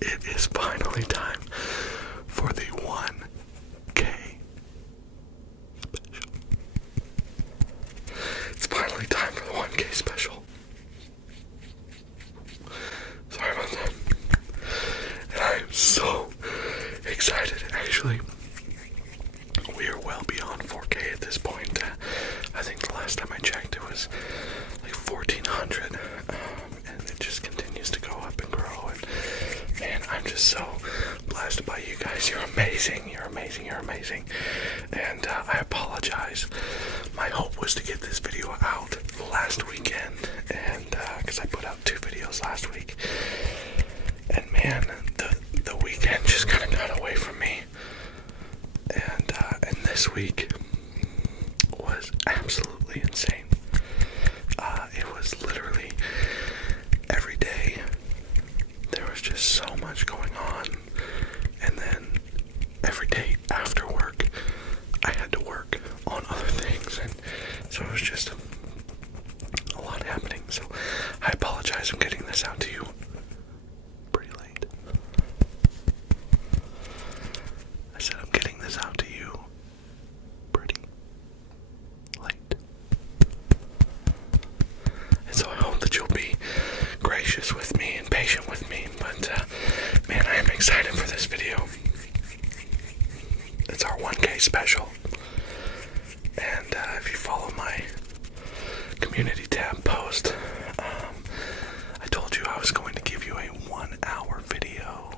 It is finally time for the 1K special. It's finally time for the 1K special. Sorry about that. And I am so excited. Actually, we are well beyond 4K at this point. I think the last time I checked it was like 1,400. And it just continues to go up and grow. And man, I'm just so blessed by you guys. You're amazing. You're amazing. You're amazing. And I apologize. My hope was to get this video out last weekend, and because I put out 2 videos last week. And man, the weekend just kind of got away from me. And this week was absolutely insane. It was literally every day there was just so much going on, and then every day after work I had to work on other things, and so it was just a lot happening. So I apologize. I'm getting this out to you pretty late. I said I'm getting this out to you pretty late. And so I hope that you'll be gracious with me and patient with me. But man, I am excited for this video. It's our 1K special. And if you follow my community tab post, I told you I was going to give you a 1-hour video.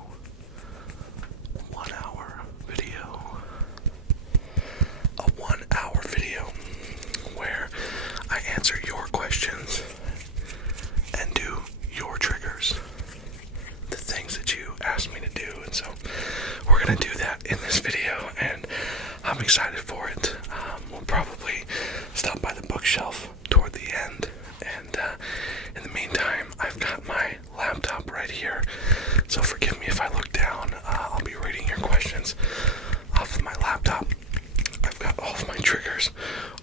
1-hour video. A 1-hour video where I answer your questions and do your triggers. The things that you asked me to do. And so we're going to do that in this video, and I'm excited for it. We'll probably stop by the bookshelf toward the end, and in the meantime, I've got my laptop right here, so forgive me if I look down. I'll be reading your questions off of my laptop. I've got all of my triggers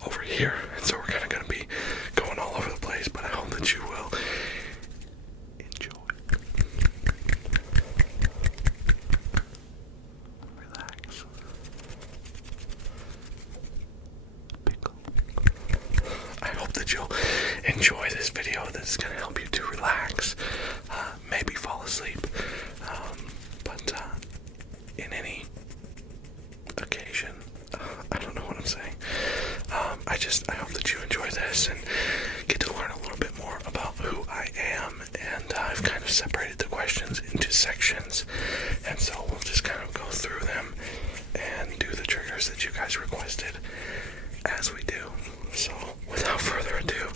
over here, and so we're kind of going to be going all over the place, but I hope that you will enjoy. Relax. Pickle. I hope that you'll enjoy this video. That's going to help you to relax, maybe fall asleep, but in any occasion, I don't know what I'm saying. I hope that you enjoy this and get to learn a little bit more about who I am. And I've kind of separated the questions into sections, and so we'll just kind of go through them and do the triggers that you guys requested as we do. So without further ado,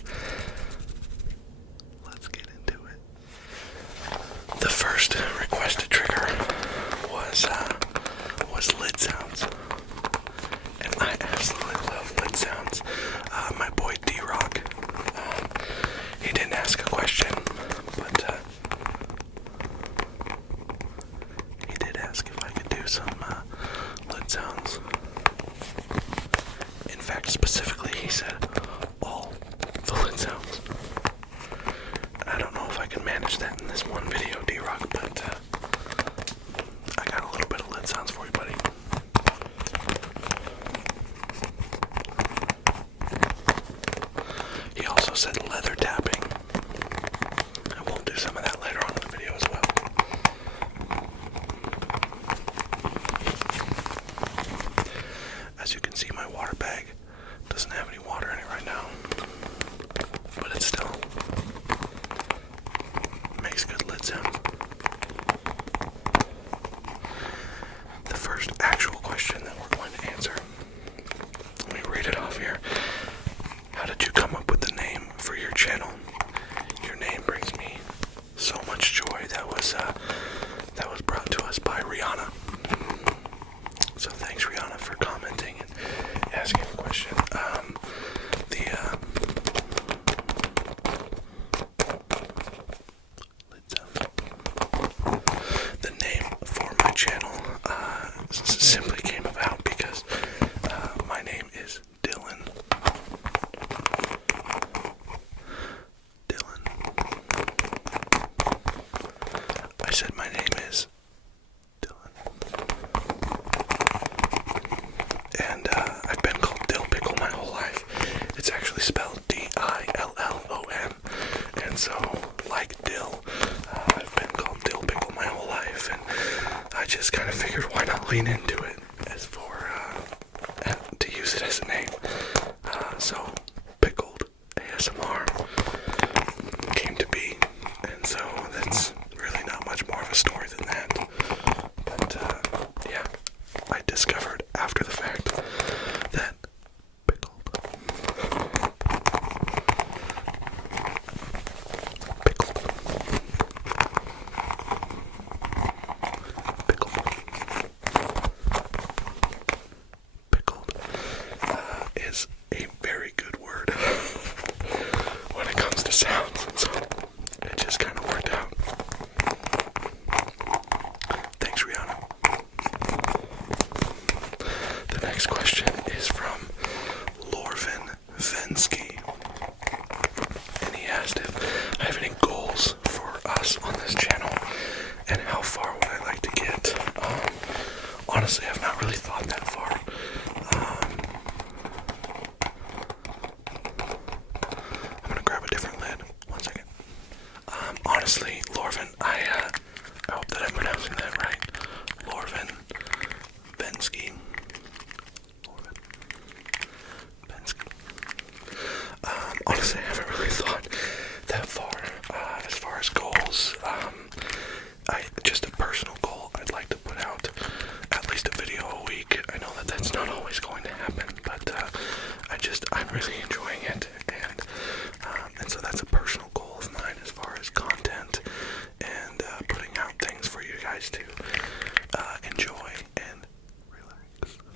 let's get into it. The first requested trigger was lid sounds, and I absolutely love lid sounds. My boy D-Rock, he didn't ask a question, but he did ask if I could do some lid sounds. In fact, specifically, he said all the lid sounds. I don't know if I can manage that in this one video, D-Rock, but I got a little bit of lid sounds for you, buddy. He also said leather tapping, and we'll do some of that later on in the video as well. As you can see, my water bag doesn't have any water in it right now, but it still makes good lid sounds. The first actual question that we're going to answer, let me read it off here. How did you come up with the name for your channel? Your name brings me so much joy. That was brought to us by Rihanna. So thanks, Rihanna, for commenting and asking a question. The name for my channel simply came about because my name is Dylan. I said my name is just kind of figured why not lean into it as for to use it as a name. So Pickled ASMR came to be, and so that's really not much more of a story than that. But yeah, I discovered after the fact that Pickled is a very good word when it comes to sounds, so it just kind of worked out. Thanks, Rihanna. The next question is from Lorvin Vensky, and he asked if I have any goals for us on this channel and how far would I like to get. Honestly, I've not really thought that far. I'm gonna grab a different lid. 1 second. Honestly, Lorvin, I hope that I'm pronouncing that right. Lorvin Bensky. Honestly, I haven't really thought that far as far as goals. Just a personal goal. I'd like to put out at least a video a week. I know that that's not always going to happen, but I'm really enjoying it, and so that's a personal goal of mine as far as content and putting out things for you guys to enjoy and relax.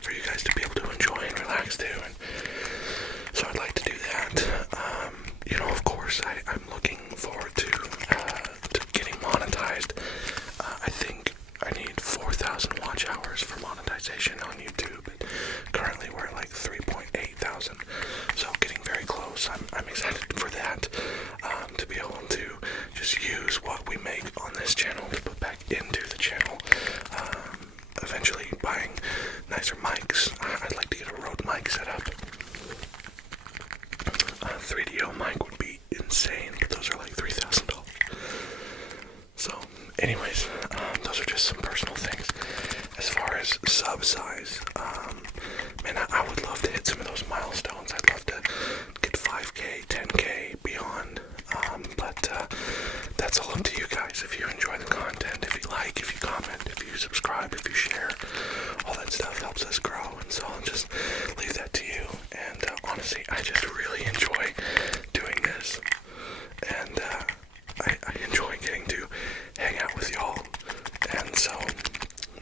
For you guys to be able to enjoy and relax too, and so I'd like to do that. Of course, I'm looking forward to getting monetized. I think I need 4,000 watch hours for monetization on YouTube. Currently, we're at like 3.8 thousand, so getting very close. I'm excited for that. To be able to just use what we make on this channel to put back into the channel. Eventually, buying nicer mics. I'd like to get a Rode mic set up. A 3DO mic would be insane, but those are like $3,000. So, anyways, those are just some personal things. As far as sub size, man, I would love to hit some of those milestones. I'd love to get 5K, 10K, beyond. But that's all up to you guys. If you enjoy the content, if you like, if you comment, if you subscribe, if you share, all that stuff helps us grow. And so I'll just leave that to you. And honestly, I just really enjoy doing this. And I enjoy getting to hang out with y'all. And so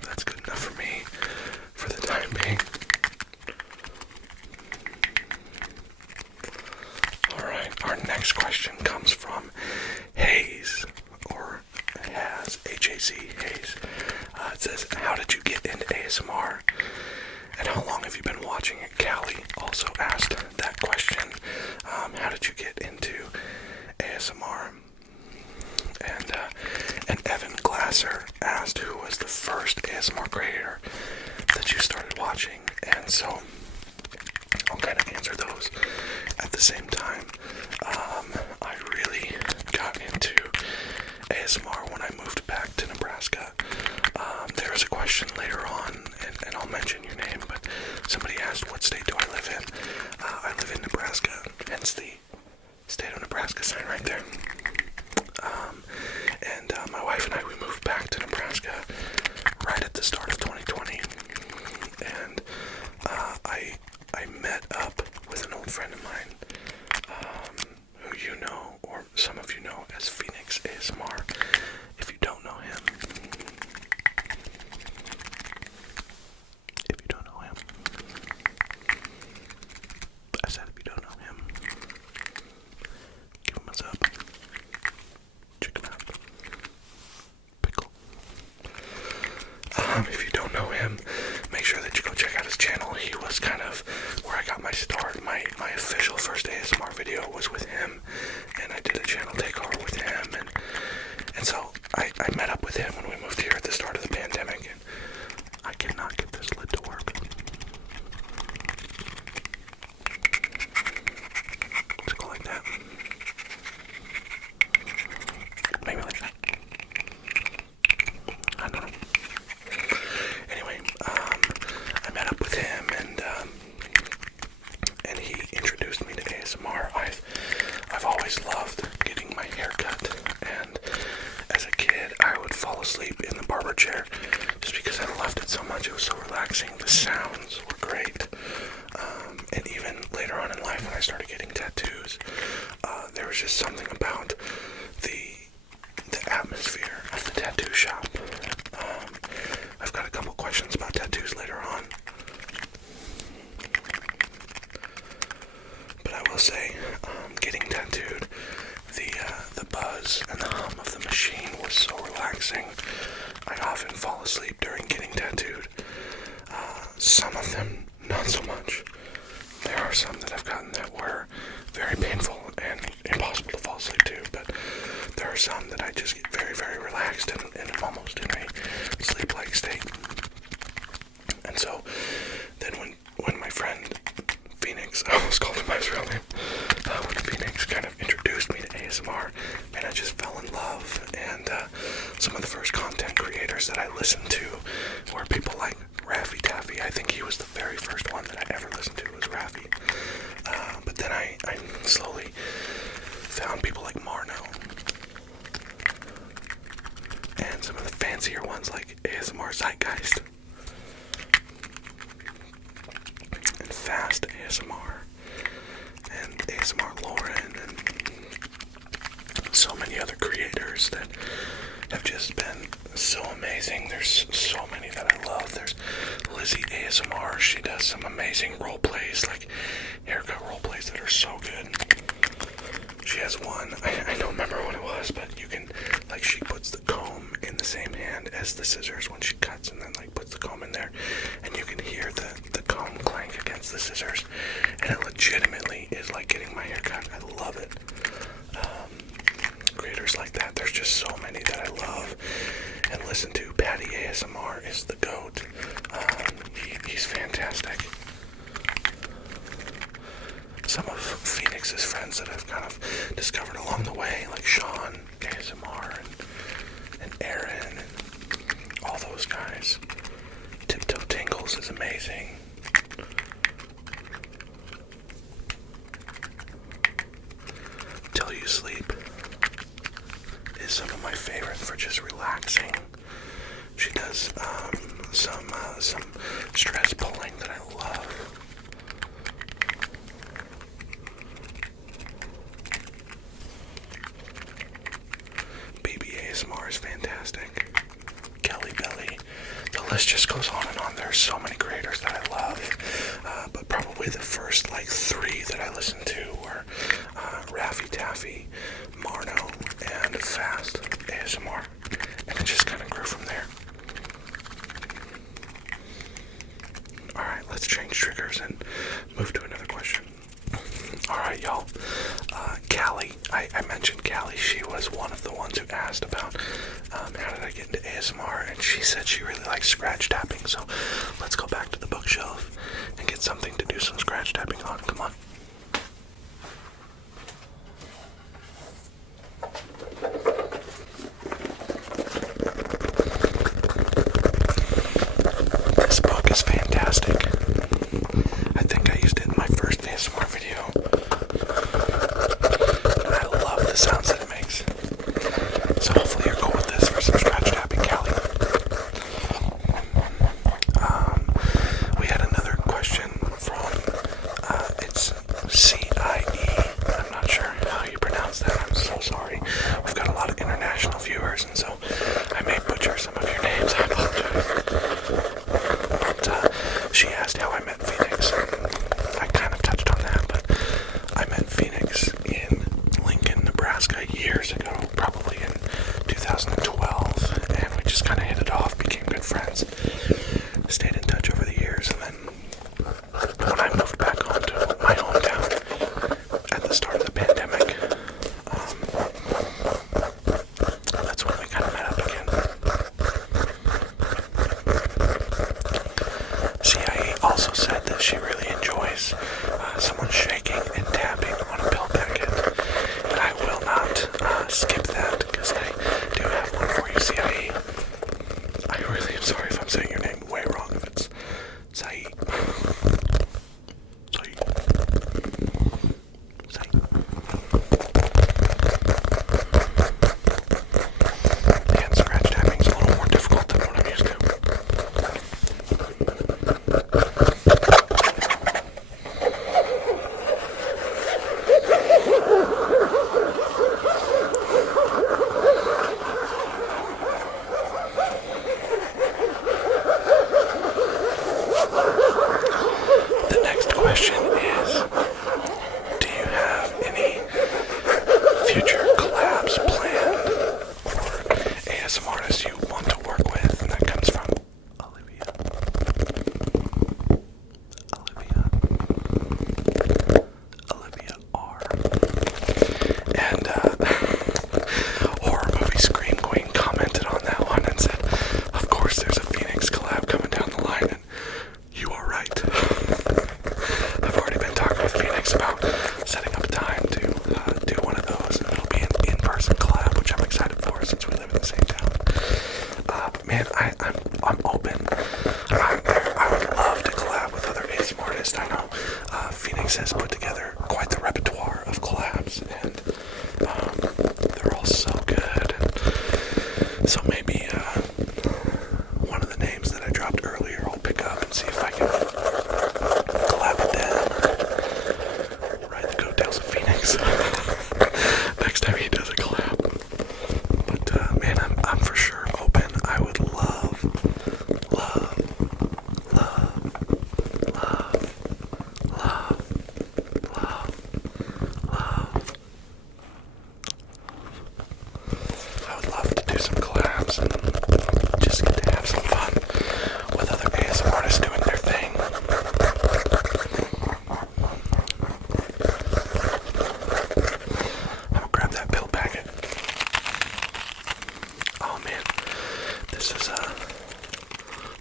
that's good enough for me for the time being. Alright, our next question comes from Hayes, or Has, H-A-Z, Hayes. It says, how did you get into ASMR? And how long have you been watching it? Callie also asked that question. How did you get into ASMR? And Evan Glasser asked who was the first ASMR creator that you started watching. And so I'll kind of answer those at the same time. I really got into ASMR when I moved back to Nebraska. There was a question later on, and I'll mention your name, but somebody asked, what state do I live in? I live in Nebraska, hence the state of Nebraska sign right there. And my wife and I, we moved back to Nebraska right at the start of 2020. And I met up with an old friend of mine, who you know, or some of you know as Phoenix ASMR. If you don't know him, I said if you don't know him, give him a sub. Check him out. Pickle. If you don't know him, make sure that you go check out his channel. He was kind of where I got my start. My official first ASMR video was with him, and I did a channel takeover with him, and so I met up with him when we moved here at the start of the pandemic, and I cannot get this lid to work. It was so relaxing. The sounds were great. And even later on in life, when I started getting tattoos, there was just something about the atmosphere of the tattoo shop. I've got a couple questions about tattoos later on. But I will say, getting tattooed, the buzz and the hum of the machine was so relaxing. I often fall asleep during getting tattooed. Some of them, not so much. There are some that I've gotten that were very painful and impossible to fall asleep to, but there are some that I just get very, very relaxed and I'm almost in a sleep-like state. And so, then when my friend Phoenix, I almost called him by his real name, when Phoenix kind of introduced me to ASMR, and I just fell in love, and some of the first content creators that I listened to were people like Raffy Taffy. I think he was the very first one that I ever listened to was Raffy. But then I slowly found people like Marno, and some of the fancier ones like ASMR Zeitgeist, and Fast ASMR, and ASMR Lauren, and so many other creators that have just been so amazing. There's so many that I love. There's Lizzie ASMR. She does some amazing role plays, like haircut role plays that are so good. She has one, I don't remember what it was, but you can, like, she puts the comb in the same hand as the scissors when she cuts, and then like puts the comb in there, and you can hear the comb clank against the scissors, and it legitimately is like getting my hair cut. I love it. Creators like that, there's just so many that I love and listen to. Patty ASMR is the GOAT. He's fantastic. Some of Phoenix's friends that I've kind of discovered along the way, like Sean ASMR and Aaron and all those guys. Tiptoe Tingles is amazing. Till You Sleep is some of my favorite for just relaxing. She does some stress pulling that I love. Baby ASMR is fantastic. Kelly Belly. The list just goes on and on. There's so many creators that I love. But probably the first like 3 that I listened to were Raffy Taffy, Marno, and Fast ASMR. And it just kind of grew from there. Alright, let's change triggers and move to another question. Alright, y'all. Callie, I mentioned Callie. She was one of the ones who asked about how did I get into ASMR, and she said she really likes scratch tapping. So let's go back to the bookshelf and get something to do some scratch tapping on. Come on. This book is fantastic. I think I used it in my first ASMR video. And I love the sounds that it makes. So hopefully you're cool with this for some scratch tapping, Callie. We had another question from, it's Phoenix has put together quite the repertoire of collabs, and they're all so good. So maybe one of the names that I dropped earlier, I'll pick up and see if I can collab with them or ride the coattails of Phoenix next time he does a collab. But man, I'm for sure open. I would love to do some collabs and just get to have some fun with other ASMR artists doing their thing. I'm gonna grab that pill packet. Oh man, this is a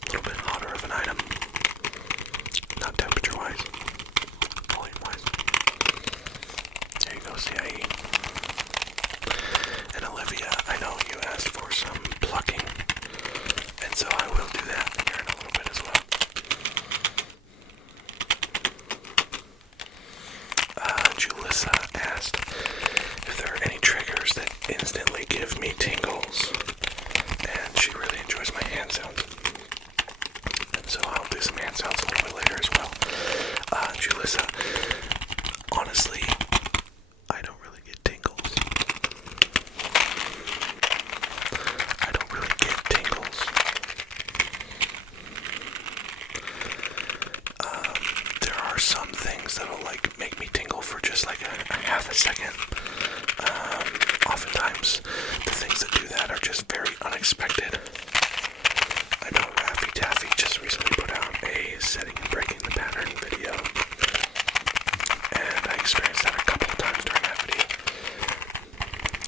little bit hotter of an item. Not temperature-wise, volume-wise. There you go, CIE. And Olivia, I know you asked for some plucking, and so I will do that here in a little bit as well. Julissa asked if there are any triggers that instantly give me tingles, and she really enjoys my hand sounds. And so I'll do some hand sounds a little bit later as well. Julissa, honestly, I don't really get tingles. I don't really get tingles. There are some things that'll like make me tingle for just like a half a second. Oftentimes, the things that do that are just very unexpected. I know Raffy Taffy just recently put out a setting and breaking the pattern video, and I experienced that a couple of times during that video.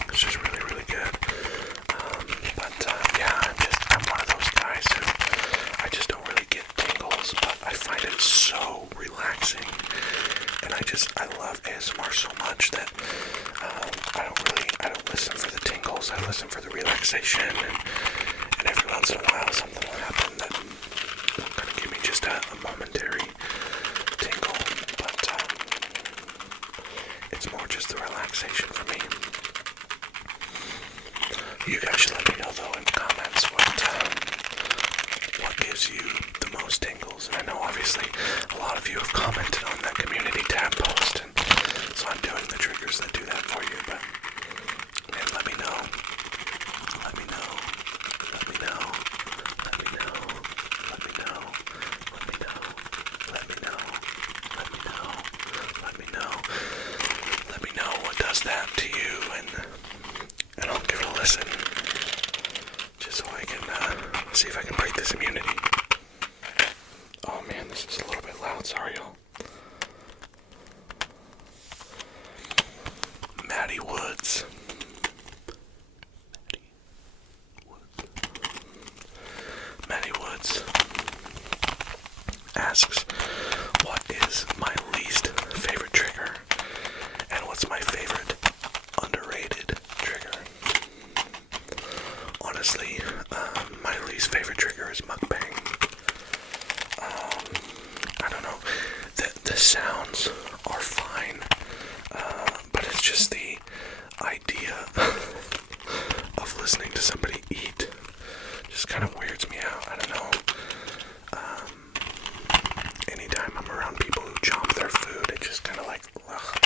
It's just really, really good. Yeah, I'm one of those guys who I just don't really get tingles, but I find it so relaxing, and I love ASMR so much that I don't listen for the tingles. I listen for the relaxation, and every once in a while something will happen that will kind of give me just a momentary tingle, but it's more just the relaxation for me. You guys should let me know though in the comments what gives you the most tingles. And I know obviously a lot of you have commented on that community tab post, and so I'm doing the triggers that do that for you, but man, let me know. Let me know. Let me know. Let me know. Let me know. Let me know. Let me know. Let me know. Let me know. Let me know what does that to you, and I'll give it a listen, just so I can see if I can break this immunity. Oh man, this is a little bit loud. Sorry, y'all. Maddie Woods. Maddie Woods asks, what is my least favorite trigger, and what's my favorite underrated trigger? Honestly, my least favorite trigger is mukbang. I don't know, the sounds are fine, but it's just the idea of listening to somebody eat just kind of weirds me out. I don't know. Anytime I'm around people who chomp their food, it just kind of like, ugh.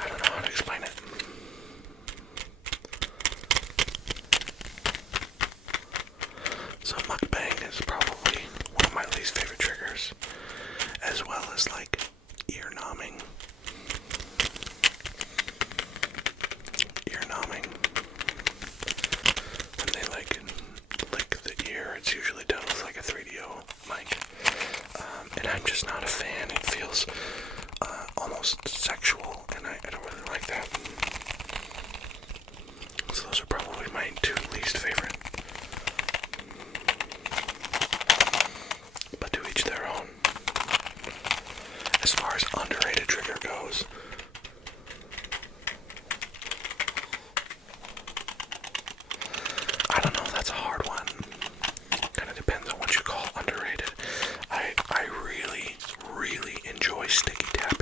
I don't know how to explain it. So mukbang is probably one of my least favorite triggers, as well as like ear numbing. Ear numbing. When they like lick the ear, it's usually done with like a 3DO mic. And I'm just not a fan. It feels almost sexual, and I don't really like that. So those are probably my two least favorite. But to each their own. As far as underrated trigger goes, I don't know, that's a hard one. Kind of depends on what you call underrated. I really, really enjoy sticky tapping.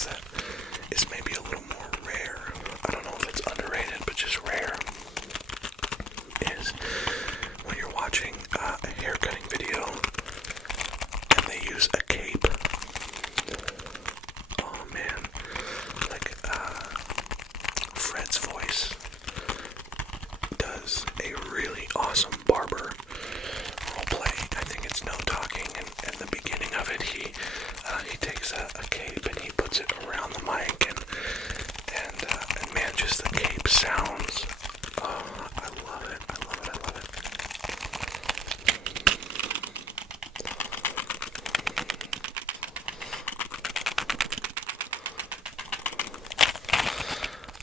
process that is maybe a little more rare. I don't know if it's underrated, but just rare. Is when you're watching a haircutting video and they use a cape. Oh man, like Fred's voice does a really awesome barber roleplay. I think it's no talking, and at the beginning of it, he takes a cape and he puts it around the mic, and man, just the cape sounds. Oh, I love it. I love it. I love it.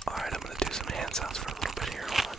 All right, I'm gonna do some hand sounds for a little bit here. Hold on.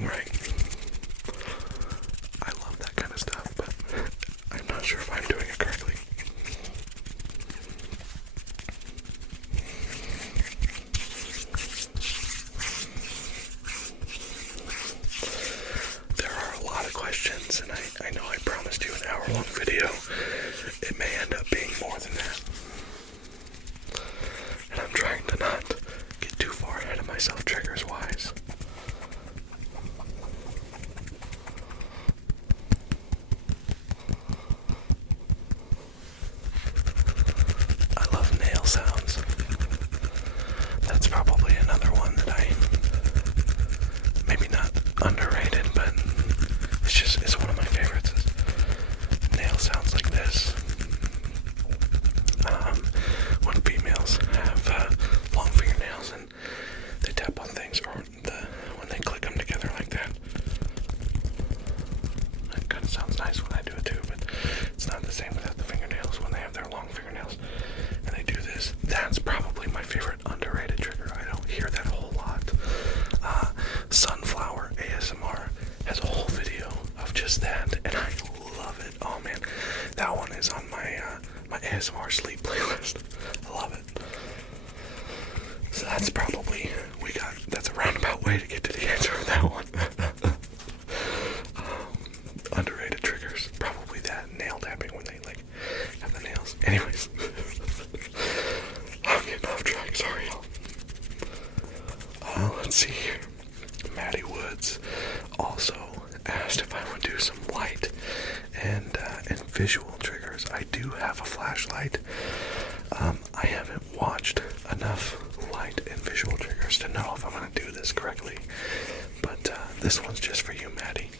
Right. I love that kind of stuff, but I'm not sure if I'm doing it correctly. There are a lot of questions, and I know I promised you an hour-long video. It may end up being more than that. And I'm trying to not get too far ahead of myself triggers-wise. Sounds. That's probably another one that I, maybe not underrated, but it's one of my favorites. Nail sounds like this. When females have long fingernails and they tap on things, or when they click them together like that. It kind of sounds nice when I do it too, but it's not the same without the fingernails when they have their long fingernails. And they do this. That's probably my favorite underrated trigger. I don't hear that a whole lot. Sunflower ASMR has a whole video of just that, and I love it. Oh man, that one is on my my ASMR sleep playlist. I love it. So that's probably that's a roundabout way to get to the answer of that one. Underrated triggers, probably that nail tapping when they like have the nails. Anyways. I'm getting off track, sorry y'all. Let's see here. Maddie Woods also asked if I would do some light and visual triggers. I do have a flashlight. I haven't watched enough light and visual triggers to know if I'm going to do this correctly. But this one's just for you, Maddie.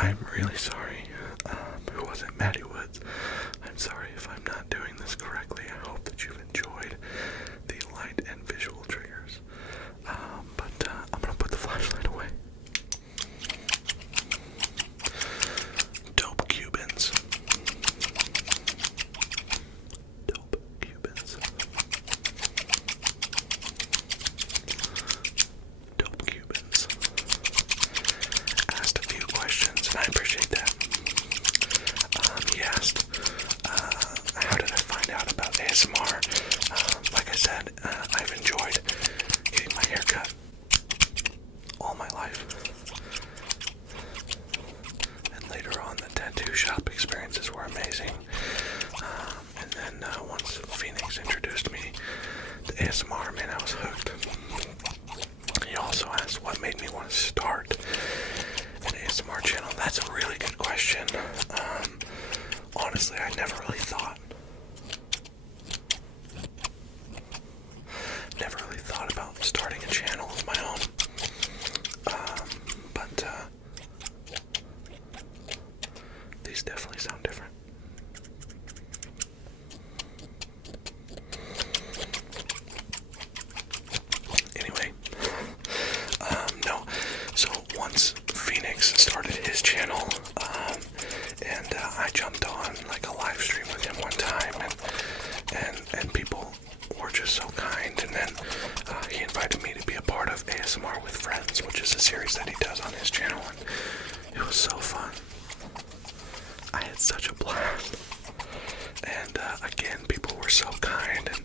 I'm really sorry. Who was it? Maddie Woods. I'm sorry if I'm not doing this correctly. I hope that you've enjoyed the light and visual triggers. But I'm gonna put the flashlight away. Dope Cubans. Dope Cubans. Dope Cubans. Asked a few questions, and I appreciate that. He asked, how did I find out about ASMR? Like I said, I've enjoyed getting my hair cut all my life. And later on, the tattoo shop experiences were amazing. And then once Phoenix introduced me to ASMR, man, I was hooked. He also asked what made me want to start an ASMR channel. That's a really good question. Honestly, I never really thought about starting a channel of my own. But these definitely sound different. Anyway, no. So once Phoenix started his channel, and I jumped on like a live stream with him one time, and people were just so kind, and then he invited me to be a part of ASMR with Friends, which is a series that he does on his channel, and it was so fun. I had such a blast, and again, people were so kind, and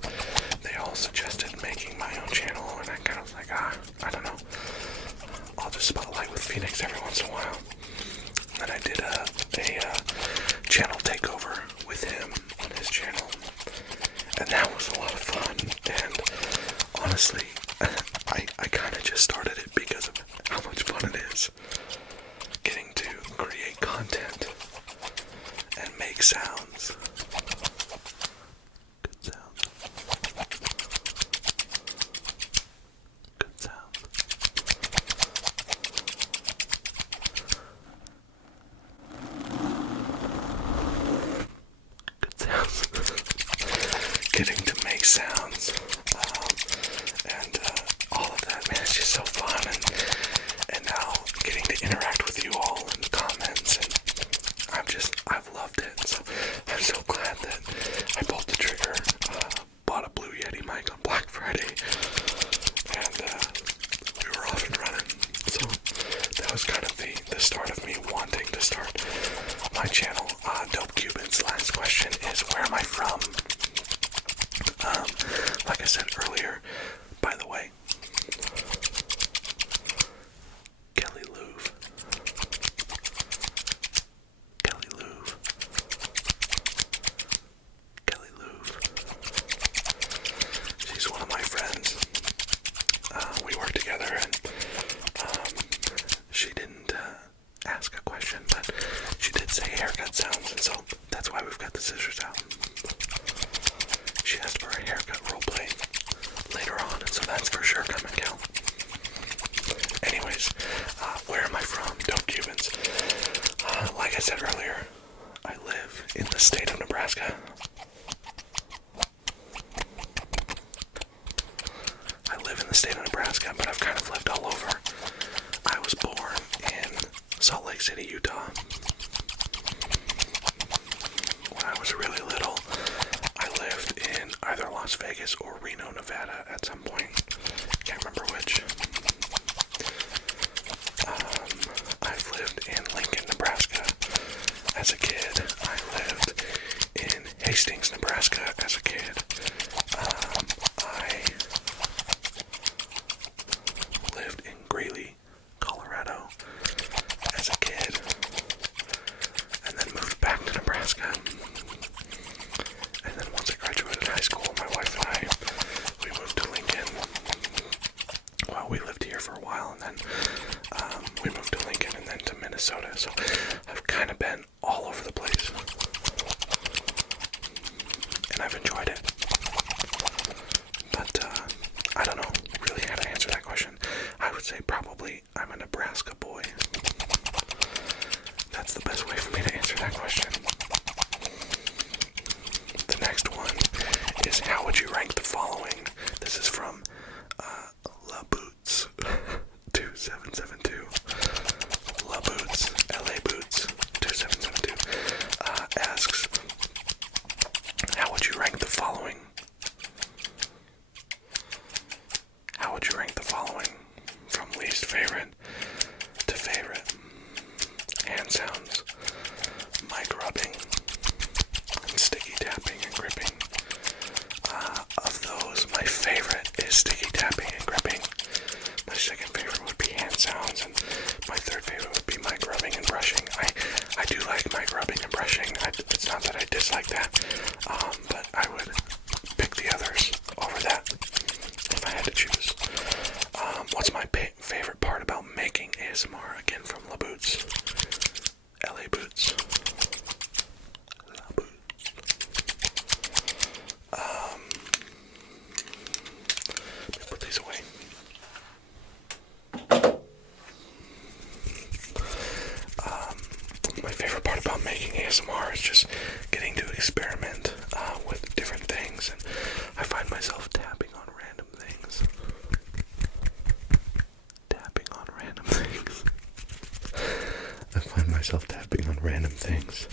they all suggested making my own channel, and I kind of was like, I don't know, I'll just spotlight with Phoenix every once in a while. And then I did a channel takeover with him on his channel, and that was a lot of fun. And honestly, I kind of just started it because of how much fun it is getting to create content and make sounds. Good sounds. Good sounds. Good sounds. Getting to make sounds. And all of that, man, it's just so fun. And now getting to interact with you all in the comments, and I've loved it. So I'm so glad that I pulled the trigger, bought a Blue Yeti mic on Black Friday, and we were off and running. So that was kind of the start of me wanting to start my channel. Dope Cubans, last question is, where am I from? Like I said earlier, by the way, Kelly Louv. Kelly Louv. Kelly Louv. She's one of my friends. We work together, and she didn't ask a question, but she did say haircut sounds, and so that's why we've got the scissors out. She asked for a haircut roleplay later on, and so that's for sure coming out. Anyways, where am I from? Dope Cubans. Like I said earlier, I live in the state of Nebraska. I live in the state of Nebraska, but I've kind of lived all over. I was born in Salt Lake City, Utah. When I was really little, I lived in either Las Vegas or Reno, Nevada at some point. Can't remember which. I've lived in Lincoln, Nebraska as a kid. I lived in Hastings, Nebraska as a kid. I lived in Greeley, Colorado as a kid, and then moved back to Nebraska. And then once I graduated high school, my wife and I, we moved to Lincoln. Well, we lived the best way for me to answer that question. The next one is, how would you rank the following? This is from La Boots 2772. La Boots, LA Boots 2772 asks, how would you rank the following? How would you rank the following from least favorite to favorite? Hand sounds, mic rubbing, and sticky tapping and gripping. Of those, my favorite is sticky tapping and gripping. My second favorite would be hand sounds, and my third favorite would be mic rubbing and brushing. I do like mic rubbing and brushing. It's not that I dislike that, but I would pick the others over that if I had to choose. What's my favorite part about making ASMR? Again, from La Boots. LA Boots. La Boots. Let me put these away. My favorite part about making ASMR is just getting to experiment with different things, and I find myself tapping on random things. I find myself tapping on random things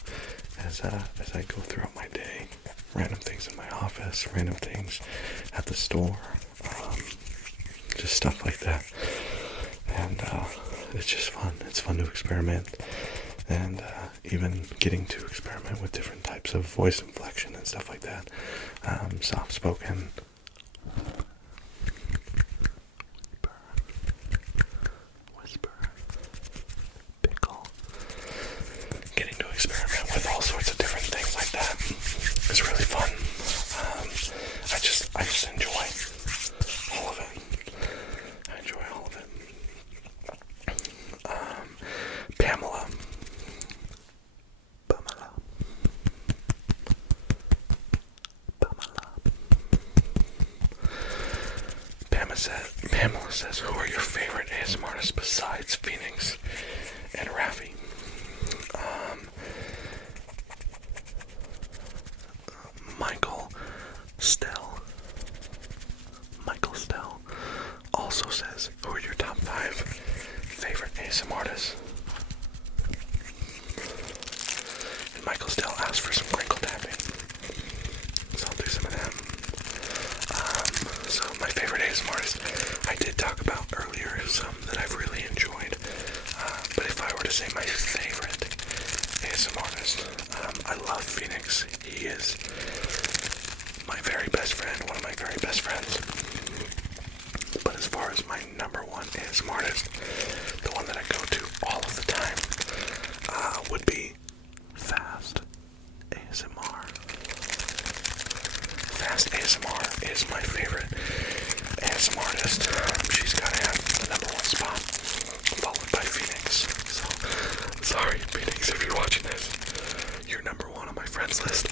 as I go throughout my day. Random things in my office, random things at the store, just stuff like that. And it's just fun. It's fun to experiment, and even getting to experiment with different types of voice inflection and stuff like that. Soft-spoken, whisper, pickle. Getting to experiment with all sorts of different things like that is really fun. I just enjoy all of it. I enjoy all of it. Pamela. Pamela says, who are your favorite ASMR artists besides Phoenix and Raffi? Michael Stell also says, who are your top 5 favorite ASMR artists? And Michael Stell asked for some crinkle tapping, so I'll do some of them. So my favorite ASMR artist, I did talk about earlier some that I've really enjoyed, but if I were to say my favorite ASMR artist, I love Phoenix. He is my very best friend, one of my very best friends. But as far as my number one ASMR artist, the one that I go to all of the time, would be Fast ASMR. Fast ASMR is my favorite ASMR artist. She's gotta have the number 1 spot, followed by Phoenix. So, sorry Phoenix, if you're watching this, you're number 1 on my friends list.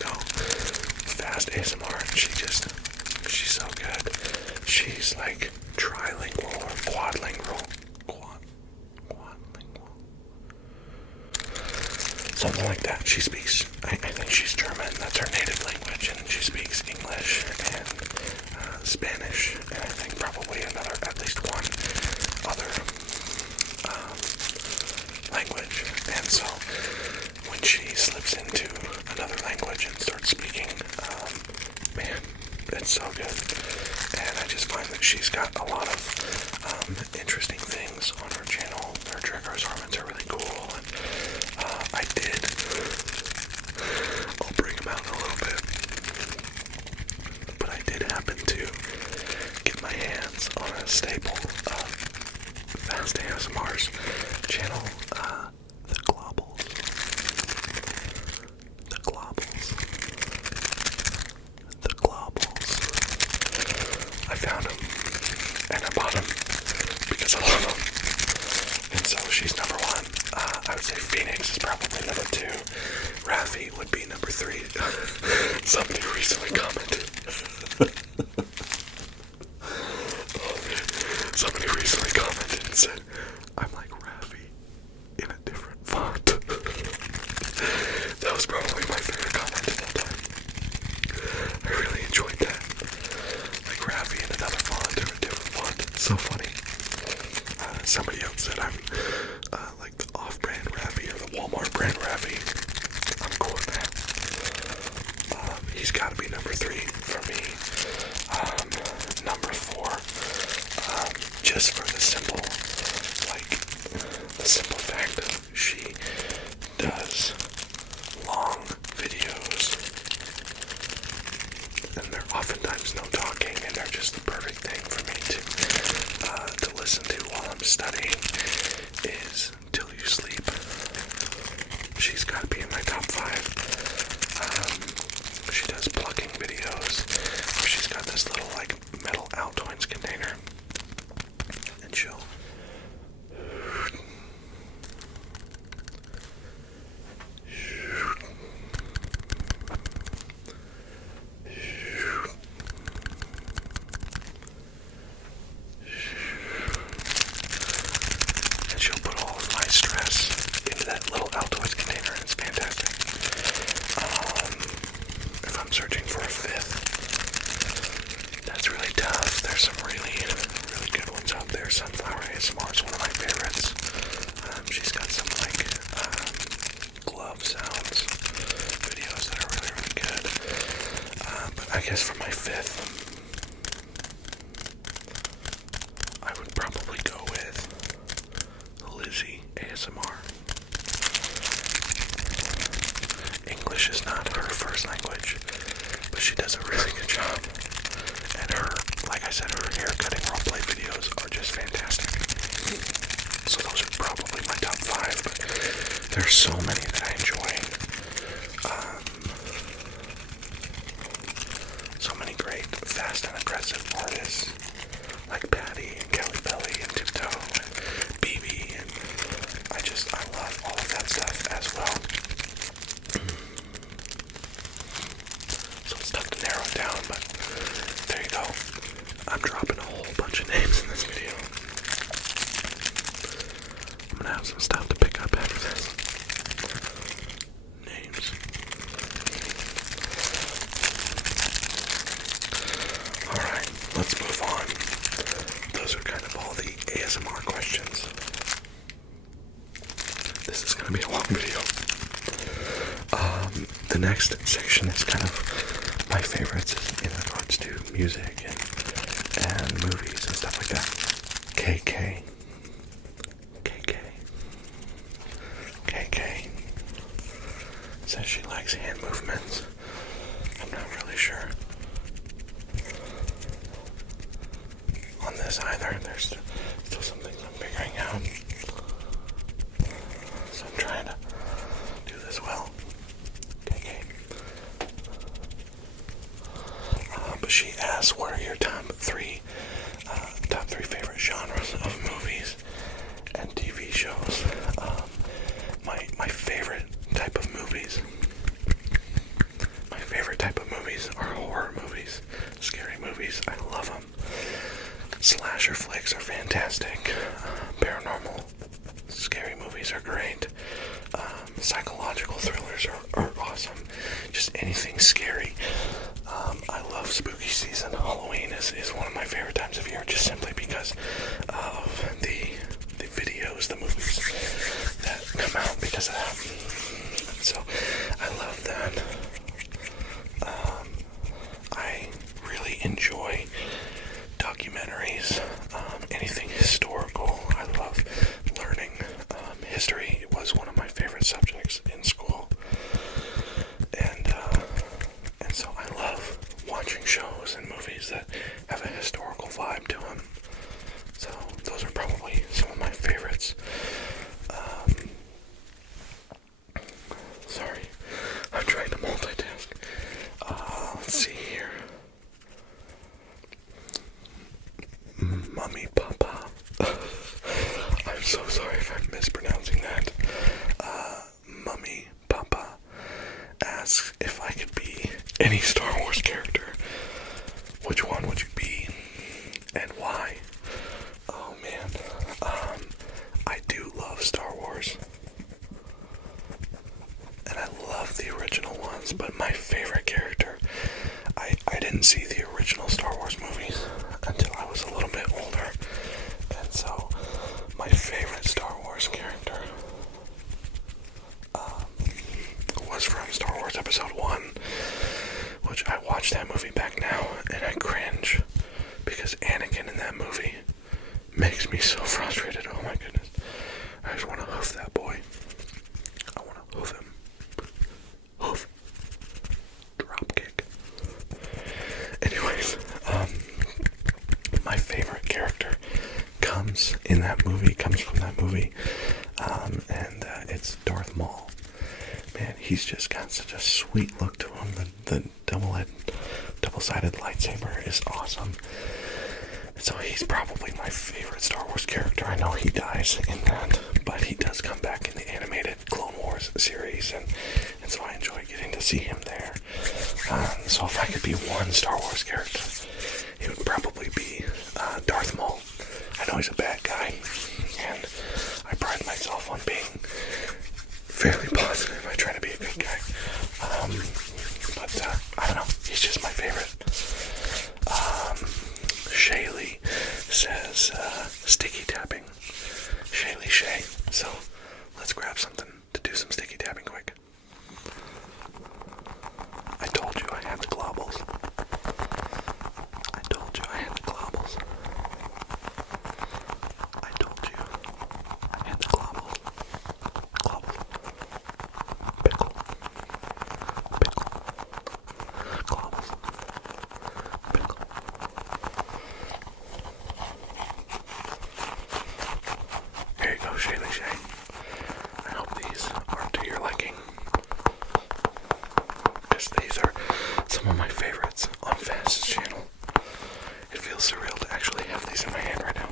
No, Fast ASMR, she's so good. She's like trilingual or quadlingual. Something like that. She speaks, I think she's German, that's her native language, and she speaks English and Spanish, and I think probably at least one other language. And so when she slips into another language and starts speaking, man, it's so good. And I just find that she's got a lot of interesting things on her channel. Her trigger assortments are really cool, and I'll bring them out in a little bit, but I did happen to get my hands on a staple of Fast ASMR's channel, the Globbles. I found them, and I bought them because I love them, and so she's number 1. I would say Phoenix is probably number 2. Raffi would be number 3. Somebody recently commented. Somebody recently commented and said, I'm like the off-brand Ravi or the Walmart brand Ravi, I'm cool with that. He's got to be number 3 for me. Number 4, just for the simple fact of she does long videos, and they're oftentimes no talking, and they're just the perfect thing for me to listen to while I'm studying. Is Till You Sleep. She's got to be in my top 5. She does plucking videos where she's got this little like metal Altoids container, and she'll put all of my stress into that little Altoids container, and it's fantastic. If I'm searching for a 5th, that's really tough. There's some really, really good ones out there. Sunflower ASMR is one of my favorites. She's got some like glove sounds videos that are really, really good. But I guess for my 5th, I would probably go with Lizzie ASMR. English is not her first language, but she does a really good job. And her, like I said, her haircutting roleplay videos are just fantastic. So those are probably my top 5, but there's so many that I enjoy. So many great fast and aggressive artists like Patty and Kelly Belly and Tiptoe and BB, and I love all of that stuff as well. So it's tough to narrow it down, but there you go. I'm dropping a whole bunch of names in this video. I'm gonna have some stuff to pick up after this. Names. Alright, let's move on. Those are kind of all the ASMR questions. This is gonna be a long video. The next section is kind of my favorites in regards to music and movies and stuff like that. KK says she likes hand movements. I'm not really sure on this either. There's still some things I'm figuring out. So I'm trying to do this well. But she asks, what are your top three favorite genres of movies and TV shows? My favorite type of movies. My favorite type of movies are horror movies, scary movies. I love them. Slasher flicks are fantastic. Paranormal, scary movies are great. Psychological thrillers are awesome. Just anything scary. I love spooky season. Halloween is one of my favorite times of year, just simply because of the videos, the movies that come out because of that. So I love that. I really enjoy documentaries, anything historical. I love learning history. It was one of my favorite subjects in school, and so I love watching shows and movies that have a historical vibe to them. So those are probably some of my favorites. Sorry, I'm trying to multitask. Let's see here. Mummy Papa. I'm so sorry if I'm mispronouncing that. Mummy Papa asks if I could be any Star Wars character. Which one would you be, and why? Oh man, I do love Star Wars, and I love the original ones, but my favorite character, I didn't see the original Star Wars movies until I was a little bit older, and so my favorite Star watch that movie back now and I cringe because Anakin in that movie makes me so frustrated. Oh my goodness. I just want to hoof that boy. I want to hoof him. Hoof. Drop kick. Anyways, my favorite character comes from that movie, and it's Darth Maul. Man, he's just got such a sweet look to him. The double-sided lightsaber is awesome. So he's probably my favorite Star Wars character. I know he dies in that, but he does come back in the animated Clone Wars series, and so I enjoy getting to see him there. So if I could be one Star Wars character, it would probably be Darth Maul. I know he's a bad guy, and I pride myself on being fairly positive. I try to be a good guy. But I don't know. He's just my favorite. Shaylee says sticky tapping. Shaylee Shay. So let's grab something to do some sticky tapping quick. I told you I had the globbles. I told you I had the globbles. I told you I had the globbles. Globbles. Pickle. Pickle. Globbles. Pickle. Here you go, Shaylee Shay. I hope these are to your liking, because these are some of my favorites on Fast's channel. It feels surreal to actually have these in my hand right now.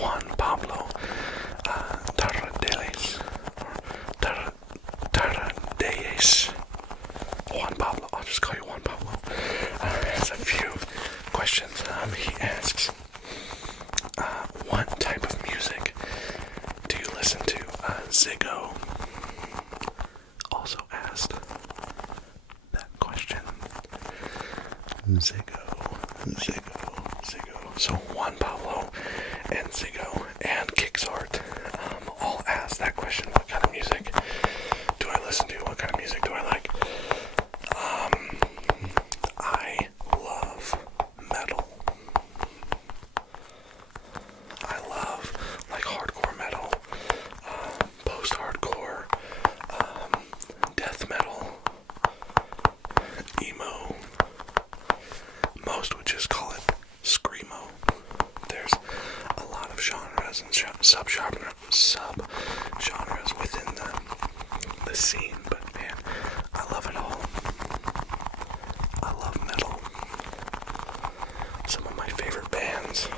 Juan Pablo Tarradellas. Tarradellas. Juan Pablo, I'll just call you Juan Pablo, has a few questions. He asks, what type of music do you listen to? Ziggo also asked that question. Ziggo. So Juan Pablo and Ziggo and Kicksart all asked that question. What kind of music do I listen to? What kind of music do I like? I love metal. I love like hardcore metal, post-hardcore, death metal, emo. Most would just call it screamo. There's a lot of genres and sub-genres within the scene, but man, I love it all. I love metal. Some of my favorite bands.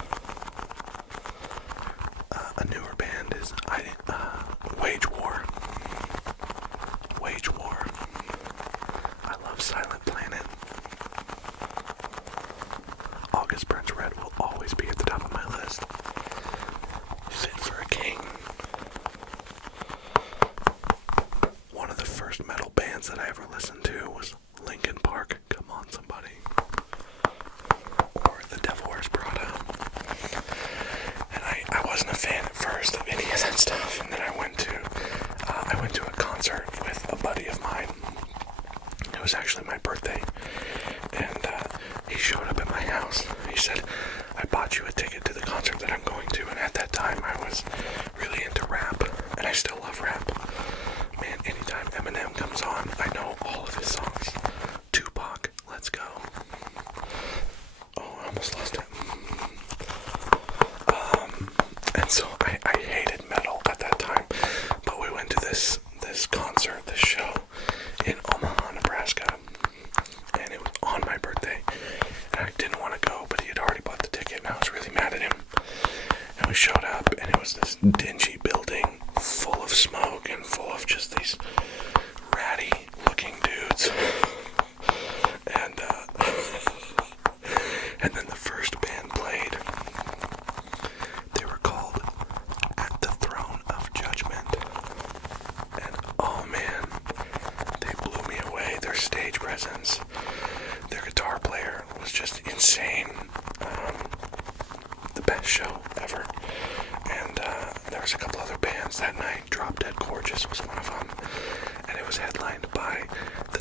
A newer band is Wage War. Wage War. I love Silent Planet. August Burns Red will always be at the top of my list. Fit for a King. One of the first metal bands that I ever listened to was Linkin Park. Come on, somebody. Or The Devil Wears Prada. And I wasn't a fan at first of any of that stuff, and then I went to a concert with a buddy of mine. It was actually my birthday, and he showed up at my house. He said, I bought you a ticket to the concert that I'm going to, and at that time I was really into rap, and I still love rap. Man, anytime Eminem comes on, I know all of his songs. Tupac, let's go. Oh, I almost lost it. And so I hated metal at that time, but we went to this concert, this show in Omaha, Nebraska, and it was on my birthday, and I didn't want to go, but he had already bought the ticket, and I was really mad at him. And we showed up, and it was this dingy building full of smoke and full of just these ratty looking dudes. And then the first band played. They were called At the Throne of Judgment. And oh man, they blew me away. Their stage presence, their guitar player was just insane. The best show ever. And there was a couple other bands that night. Drop Dead Gorgeous was one of them, and it was headlined by the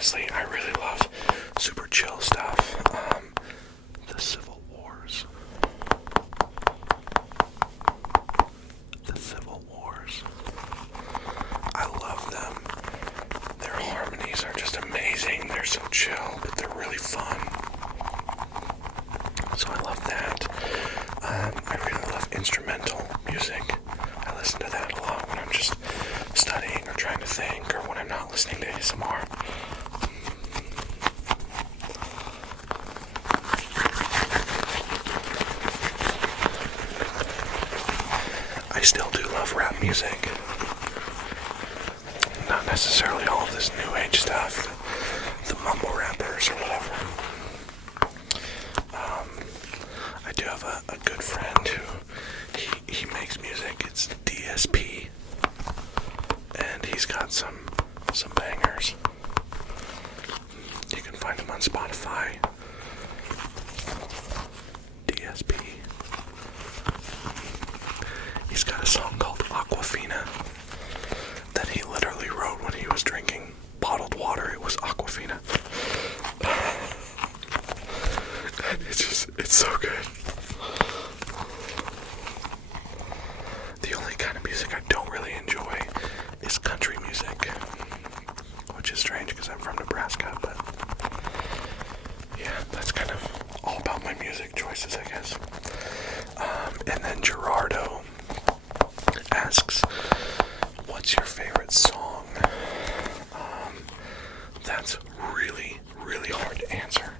honestly, I really love super chill stuff. The Civil Wars. The Civil Wars. I love them. Their harmonies are just amazing. They're so chill, but they're really fun. So I love that. I really love instrumental music. I listen to that a lot when I'm just studying or trying to think, or when I'm not listening to ASMR. I still do love rap music. Not necessarily all of this new age stuff, the mumble rappers or whatever. I do have a good friend who, he makes music. It's DSP. And he's got some bangers. You can find him on Spotify. DSP. He's got a song called Aquafina that he literally wrote when he was drinking bottled water. It was Aquafina. And it's so good. The only kind of music I don't really enjoy is country music, which is strange because I'm from Nebraska, but yeah, that's kind of all about my music choices, I guess. And then Gerardo asks, what's your favorite song? That's really, really hard to answer.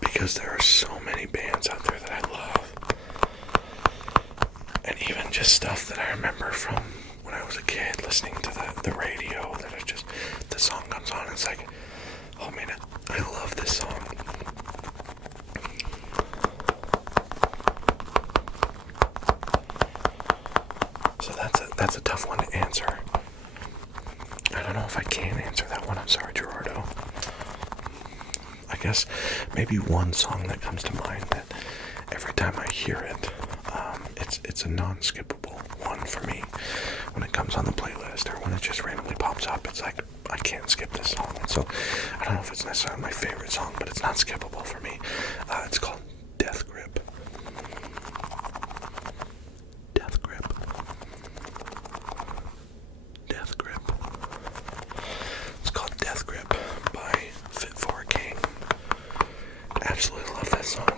Because there are so many bands out there that I love. And even just stuff that I remember from when I was a kid listening to the radio, that it's just, the song comes on and it's like, oh man, I love this song. So that's a tough one to answer. I don't know if I can answer that one. I'm sorry, Gerardo. I guess maybe one song that comes to mind that every time I hear it, it's a non-skippable one for me. When it comes on the playlist or when it just randomly pops up, it's like, I can't skip this song. So I don't know if it's necessarily my favorite song, but it's not skippable for me. It's called Death Grip. Death Grip. Death Grip. It's called Death Grip by Fit for a King. Absolutely love that song.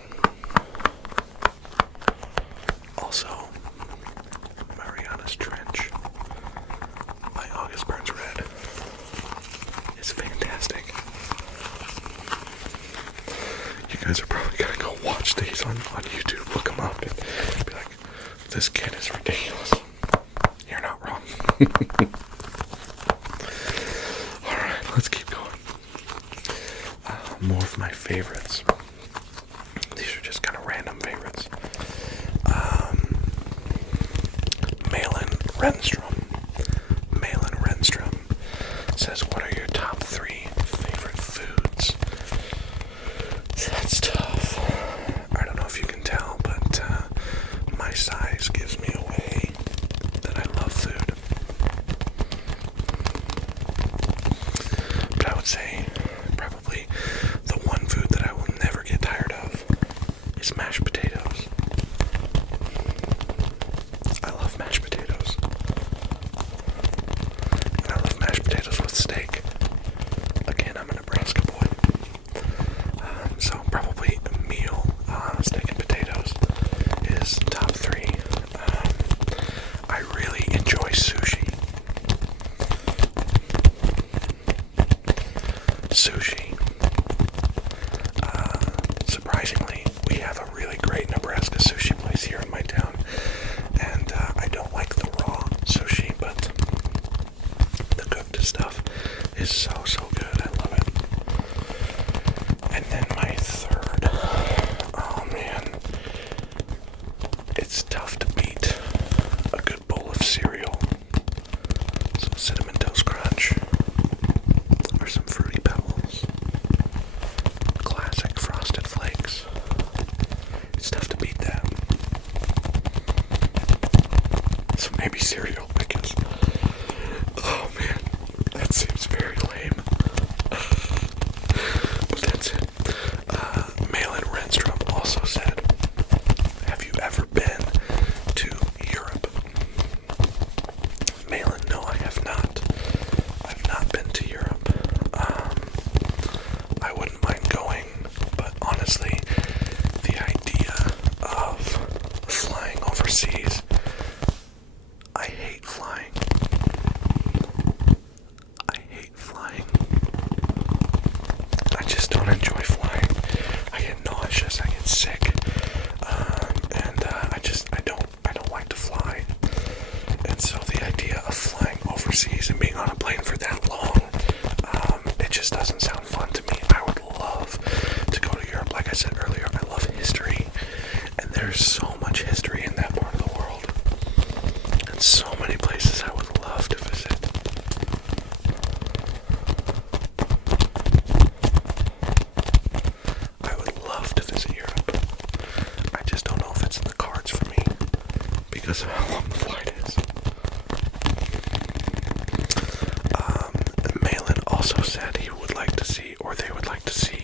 Also, Mariana's Trench by August Burns Red is fantastic. You guys are probably gonna go watch these on YouTube, look them up, and be like, this kid is ridiculous. You're not wrong. Alright, let's keep going. More of my favorites. These are just kind of random favorites. Malin Renstrom says, what are your top 3 favorite foods? That's tough. I don't know if you can tell, but my size gives me away that I love food. But I would say probably the one food that I will never get tired of is mashed potatoes. I love mashed potatoes. And I love mashed potatoes with steak. Again, I'm a Nebraska boy. So probably a meal, steak and potatoes is top 3. I really enjoy sushi. Sushi. Surprisingly, we have a really great Nebraska sushi place here in my town. And I don't like the raw sushi, but the cooked stuff is so good. I love it. And then my third, oh man, it's tough to beat a good bowl of cereal. So Cinnamon Toast Crunch, or some Fruity Pebbles, classic Frosted Flakes. It's tough to beat that. So maybe cereal, I guess. idea of flying overseas and being on a plane for that long, it just doesn't sound fun to me. I would love to go to Europe. Like I said earlier, I love history, and there's so much history in that part of the world, and so many places I would love to visit. I would love to visit Europe. I just don't know if it's in the cards for me because of how long the flight is. Malin also said he would like to see, or they would like to see,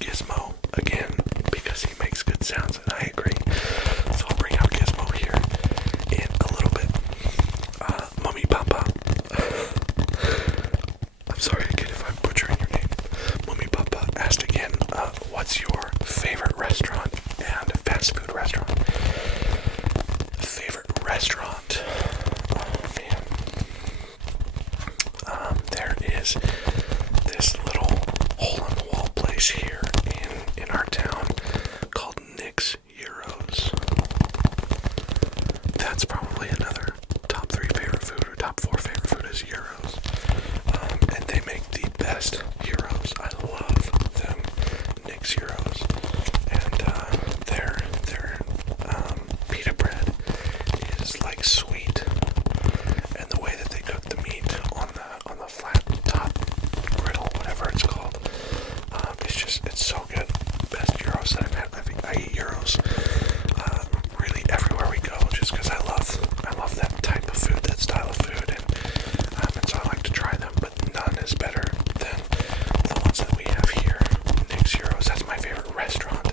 Gizmo again because he makes good sounds, and I agree. So I'll bring out Gizmo here in a little bit. Mummy Papa. I'm sorry again if I'm butchering your name. Mummy Papa asked again, what's your favorite restaurant and fast food restaurant? Favorite restaurant? Oh man. There is this little hole-in-the-wall place here in our town called Nick's Euros. That's probably another top 3 favorite food, or top 4 favorite food is Euros. And they make the best Euros. I love them. Nick's Euros. And their pita bread is like sweet. And the way that they cook the meat on the flat top griddle, whatever it's called, it's so good. Best Euros that I've had. I eat Euros really everywhere we go, just because I love that type of food, that style of food, and so I like to try them. But none is better than the ones that we have here. Nick's Euros. That's my favorite restaurant.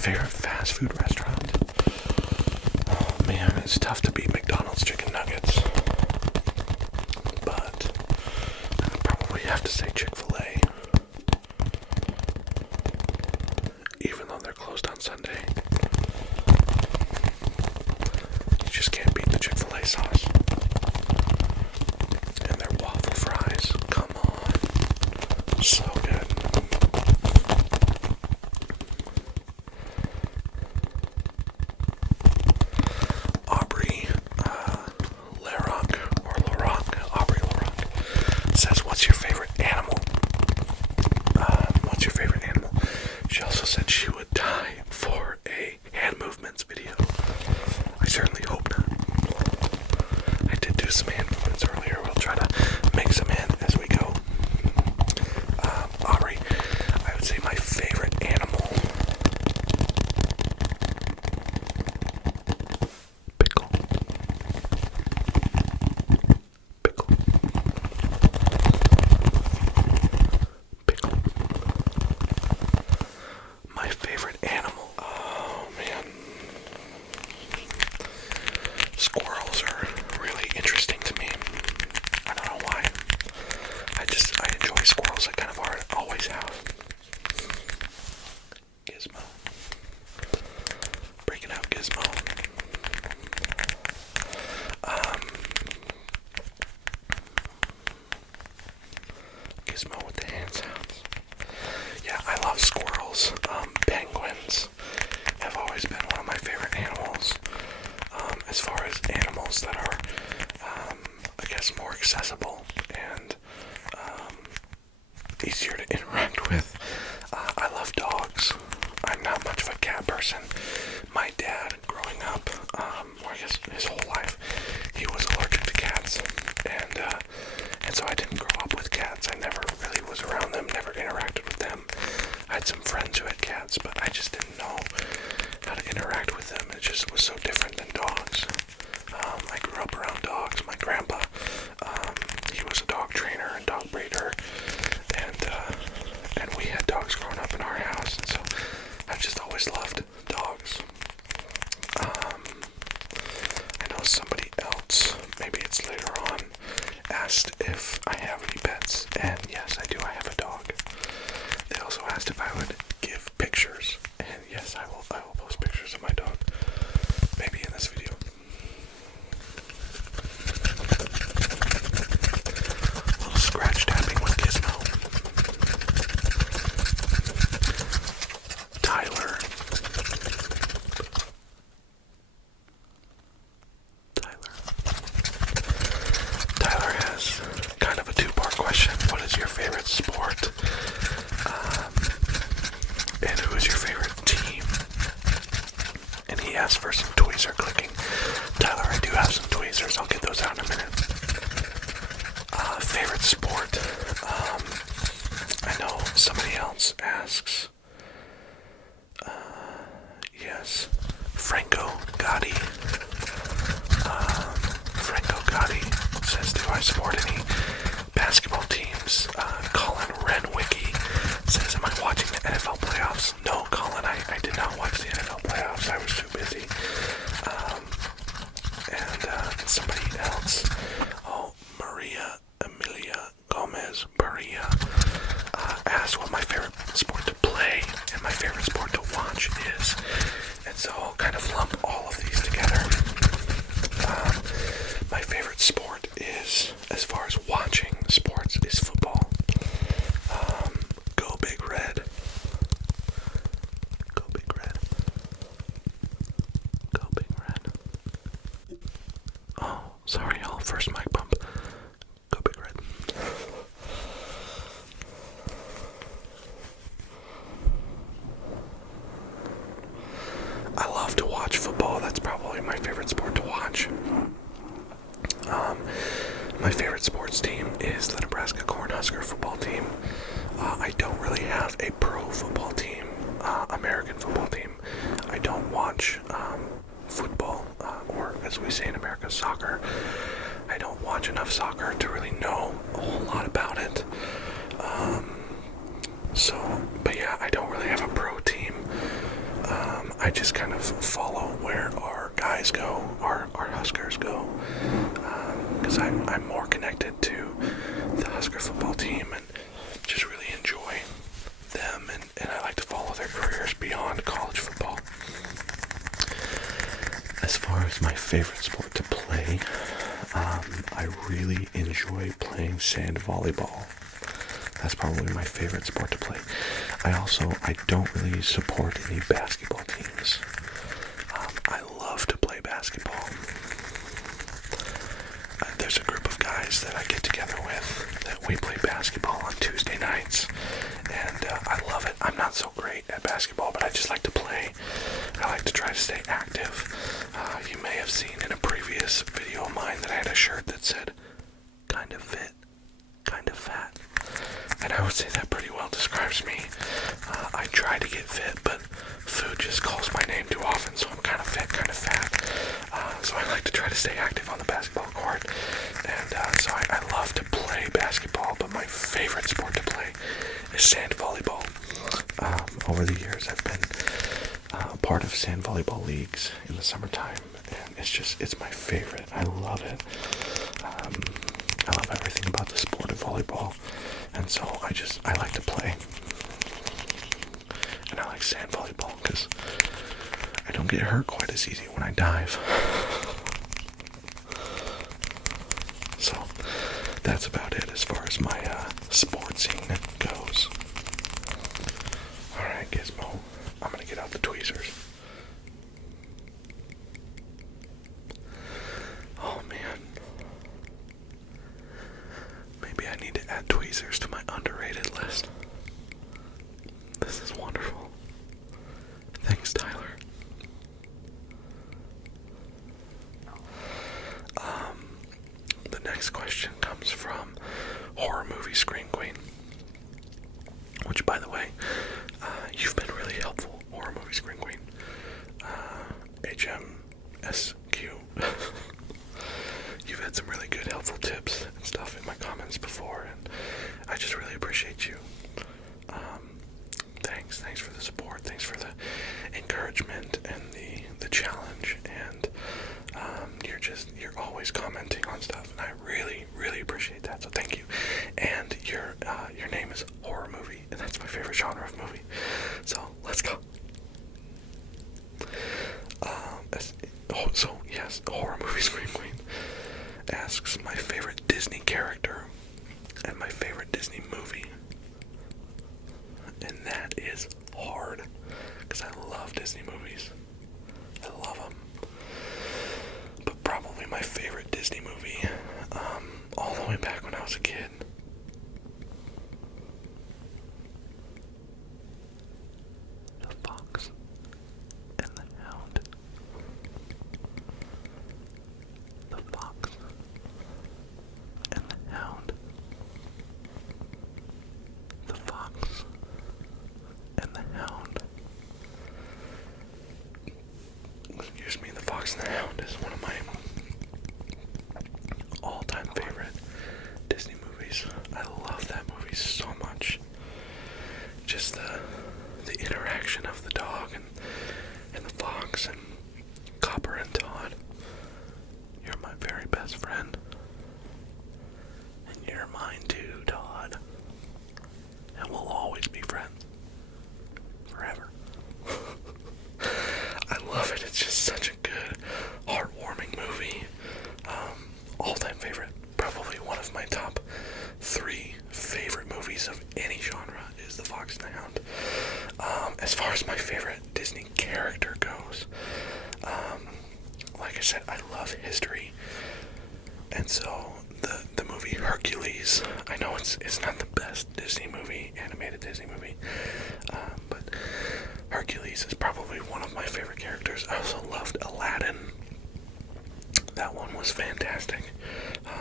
Favorite fast food restaurant. Oh man, it's tough to beat McDonald's chicken nuggets, but I would probably have to say Chick-fil-A. Even though they're closed on Sunday. You just can't beat the Chick-fil-A sauce. And their waffle fries. Come on. So good. Aubrey says, what's your favorite animal? What's your favorite animal? She also said she would die for a hand movements video. I certainly hope not. I did do some hand movements earlier. We'll try to make some in as we go. Aubrey, I would say my favorite animal. Pickle. Pickle. Pickle. My favorite animal. Oh man. Squirrels are really interesting to me. I don't know why. I enjoy squirrels. I kind of always have. Gizmo. Breaking out Gizmo. Gizmo with the hand sounds. Yeah, I love squirrels. Penguins have always been one of my favorite animals. As far as animals that are, I guess, more accessible and easier to interact with. I love dogs. I'm not much of a cat person. My dad, growing up, or I guess his whole life, he was allergic to cats, and so I didn't grow up with cats. I never really was around them, never interacted with them. I had some friends who had cats, but I just didn't know how to interact with them. It just was so different than dogs. I grew up around dogs. My grandpa, he was a dog trainer and dog breeder, and we had dogs growing up in our house, and so I've just always loved dogs. I know somebody else, maybe it's later on, asked if I have any pets, and yes, I do. I have a dog. They also asked if I would give pictures, and yes, I will post pictures of my dog, maybe in this video. A little scratch tapping with Gizmo. Tyler. Tyler. support any basketball teams. Colin Renwicky says, am I watching the NFL playoffs? No, Colin, I did not watch the NFL playoffs. I was too busy. And somebody else, Maria Emilia Gomez Maria, asked what my favorite sport to play and my favorite sport to watch is. And so I'll kind of lump all of these together. My favorite sport is, as far as watching sports, is football. Go Big Red. Go Big Red. Go Big Red. Oh, sorry y'all, first mic bump. Go Big Red. I love to watch football. That's probably my favorite sport to watch. My favorite sports team is the Nebraska Cornhusker football team. I don't really have a pro football team, American football team. I don't watch football, or as we say in America, soccer. I don't watch enough soccer to really know a whole lot about it. But yeah, I don't really have a pro team. I just kind of follow where our guys go, our Huskers go, because I'm more connected to the Husker football team and just really enjoy them, and I like to follow their careers beyond college football. As far as my favorite sport to play, I really enjoy playing sand volleyball. That's probably my favorite sport to play. I don't really support any basketball teams. I love to play basketball. There's a group of guys that I get together with that we play basketball on Tuesday nights, and I love it. I'm not so great at basketball, but I just like to play. I like to try to stay active. You may have seen in a previous video of mine that I had a shirt that said, kind of fit, kind of fat. And I would say that pretty well describes me. I try to get fit, but food just calls my name too often, so I'm kind of fit, kind of fat. So I like to try to stay active on the basketball court. And so I love to play basketball, but my favorite sport to play is sand volleyball. Over the years, I've been part of sand volleyball leagues in the summertime, and it's my favorite. I love it. I love everything about the sport of volleyball, and so I like to play. And I like sand volleyball because I don't get hurt quite as easy when I dive. So that's about it as far as my sportsing goes. Alright, Gizmo, I'm gonna get out the tweezers. Oh man. Maybe I need to add tweezers to my underrated list. This is wonderful. Thanks, Tyler. The next question comes from Horror Movie Scream Queen. Which, by the way, you've been really helpful, Horror Movie Scream Queen. HMSQ. You've had some really good, helpful tips and stuff in my comments before, and I just really appreciate you. Thanks for the support, thanks for the encouragement and the challenge, and you're always commenting on stuff, and I really, really appreciate that, so thank you. And your name is Horror Movie, and that's my favorite genre of movie, so let's go. So yes, Horror Movie Scream Queen asks my favorite Disney character and my favorite Disney movie. And that is hard, because I love Disney movies. I love them. But probably my favorite Disney movie, all the way back when I was a kid, The Fox and the Hound. The Fox and the Hound. The Fox and the Hound. Excuse me, The Fox and the Hound is one of my all-time favorite history. And so the movie Hercules, I know it's not the best Disney movie, animated Disney movie, but Hercules is probably one of my favorite characters. I also loved Aladdin. That one was fantastic.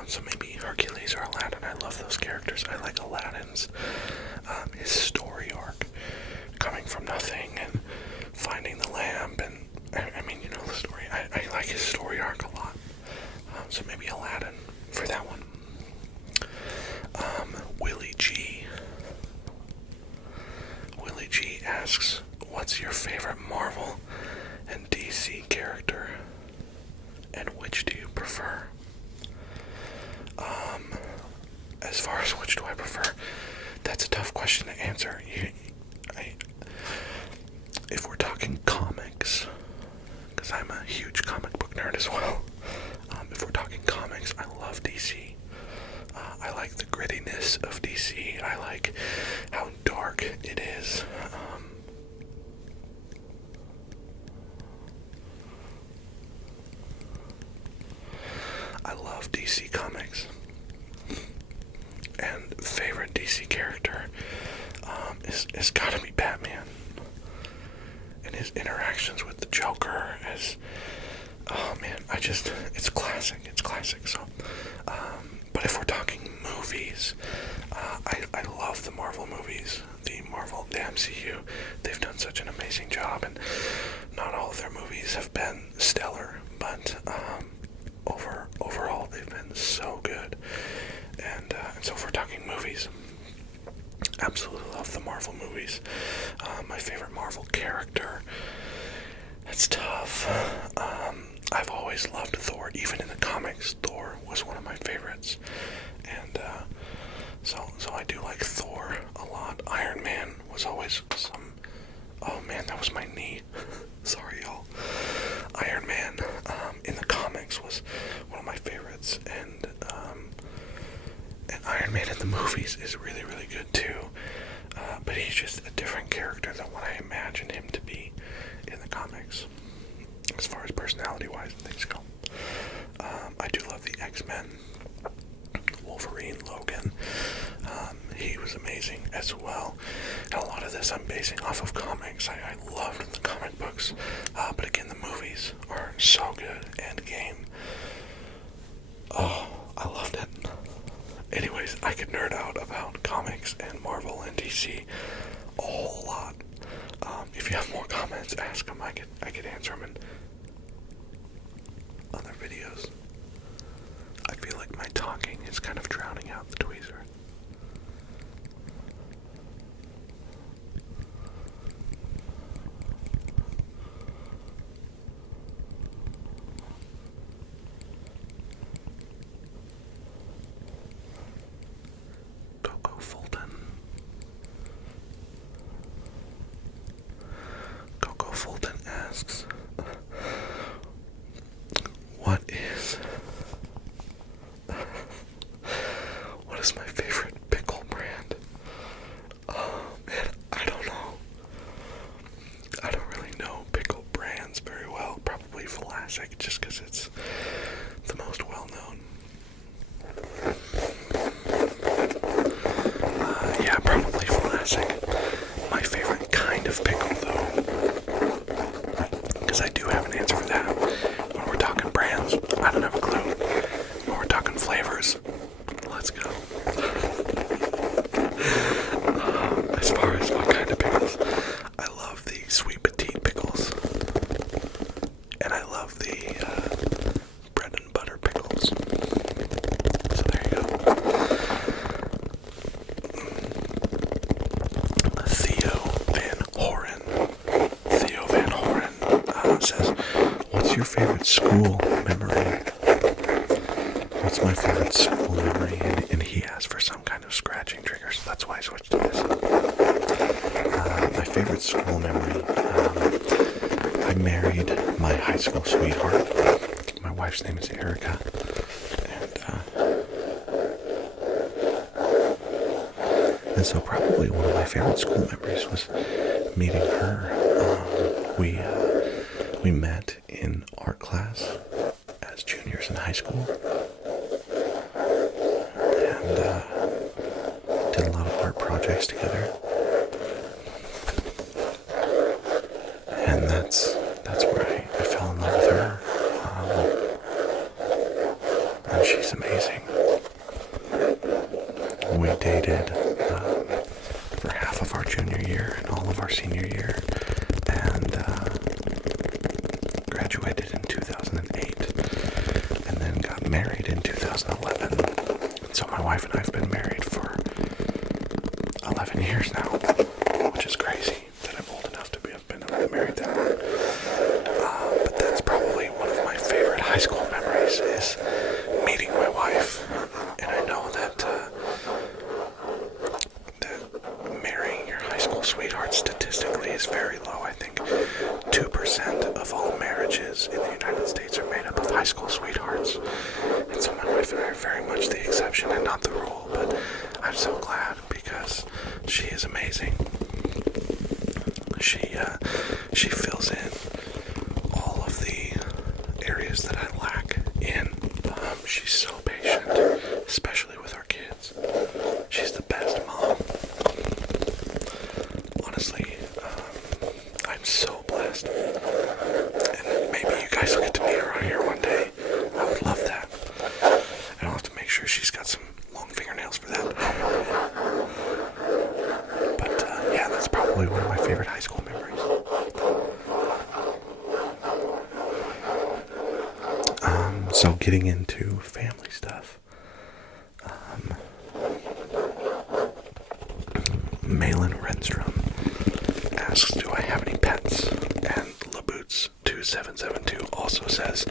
So maybe Hercules or Aladdin. I love those characters. I like Aladdin's his story arc, coming from nothing and finding the lamp, and I mean, you know the story. I like his story arc a lot. So maybe Aladdin for that one. Willie G. Willie G asks, what's your favorite Marvel and DC character, and which do you prefer? As far as which do I prefer, that's a tough question to answer. If we're talking comics, because I'm a huge comic book nerd as well, if we're talking comics, I love DC. I like the grittiness of DC. I like how dark it is. I love DC Comics. And favorite DC character is gotta be Batman. And his interactions with the Joker is, oh man, it's classic. So, but if we're talking movies, I love the Marvel movies, the MCU. They've done such an amazing job, and not all of their movies have been stellar, but overall they've been so good. And so if we're talking movies, absolutely love the Marvel movies. My favorite Marvel character, that's tough. I've always loved Thor. Even in the comics, Thor was one of my favorites. And so I do like Thor a lot. Iron Man was always some... Oh man, that was my knee. Sorry, y'all. Iron Man in the comics was one of my favorites. And Iron Man in the movies is really, really good too. But he's just a different character than what I imagined him to be in the comics, as far as personality-wise and things go. I do love the X-Men. Wolverine, Logan. He was amazing as well. And a lot of this I'm basing off of comics. I loved the comic books. But again, the movies are so good. Endgame. Oh, I loved it. Anyways, I could nerd out about comics and Marvel and DC a whole lot. If you have more comments, ask them. I could answer them in other videos. I feel like my talking is kind of drowning out the tweezer. Coco Fulton asks, what is my favorite pickle brand? Oh man, I don't know. I don't really know pickle brands very well. Probably Vlasic, just because it's the most well known. Yeah, probably Vlasic. My favorite kind of pickle, though, because I do have an answer for that. When we're talking brands, I don't have a clue. When we're talking flavors, let's go. As far as what kind of pickles, I love the sweet petite pickles, and I love the bread and butter pickles. So there you go. Theo Van Horen says, what's your favorite school memory? What's my favorite school memory? And he asked for some kind of scratching trigger, so that's why I switched to this. My favorite school memory, I married my high school sweetheart. My wife's name is Erica. And so probably one of my favorite school memories was meeting her. We met in art class as junior years in high school. And did a lot of art projects together. And that's where I fell in love with her. And she's amazing. We dated for half of our junior year and all of our senior year, and graduated in 2008, and then got married in 2011. And so my wife and I have been married for 11 years now, which is crazy that I'm old enough to have been married that long. But that's probably one of my favorite high school memories, is meeting my wife. And I know that marrying your high school sweetheart statistically is very low. I think 2% of all marriages in the United States are made up of high school sweethearts. And so my wife and I are very much the exception and not the rule, but I'm so glad because she is amazing. She fills in all of the areas that I lack in. She's so patient, especially with our kids. She's the best mom. Honestly, I'm so blessed. And maybe you guys will get to meet her on here one day. I would love that. And I'll have to make sure she's got some long fingernails for that. But yeah, that's probably one of my favorite high school memories. So getting into family stuff. Malin Renstrom asks, do I have any pets? And Laboots2772 also says,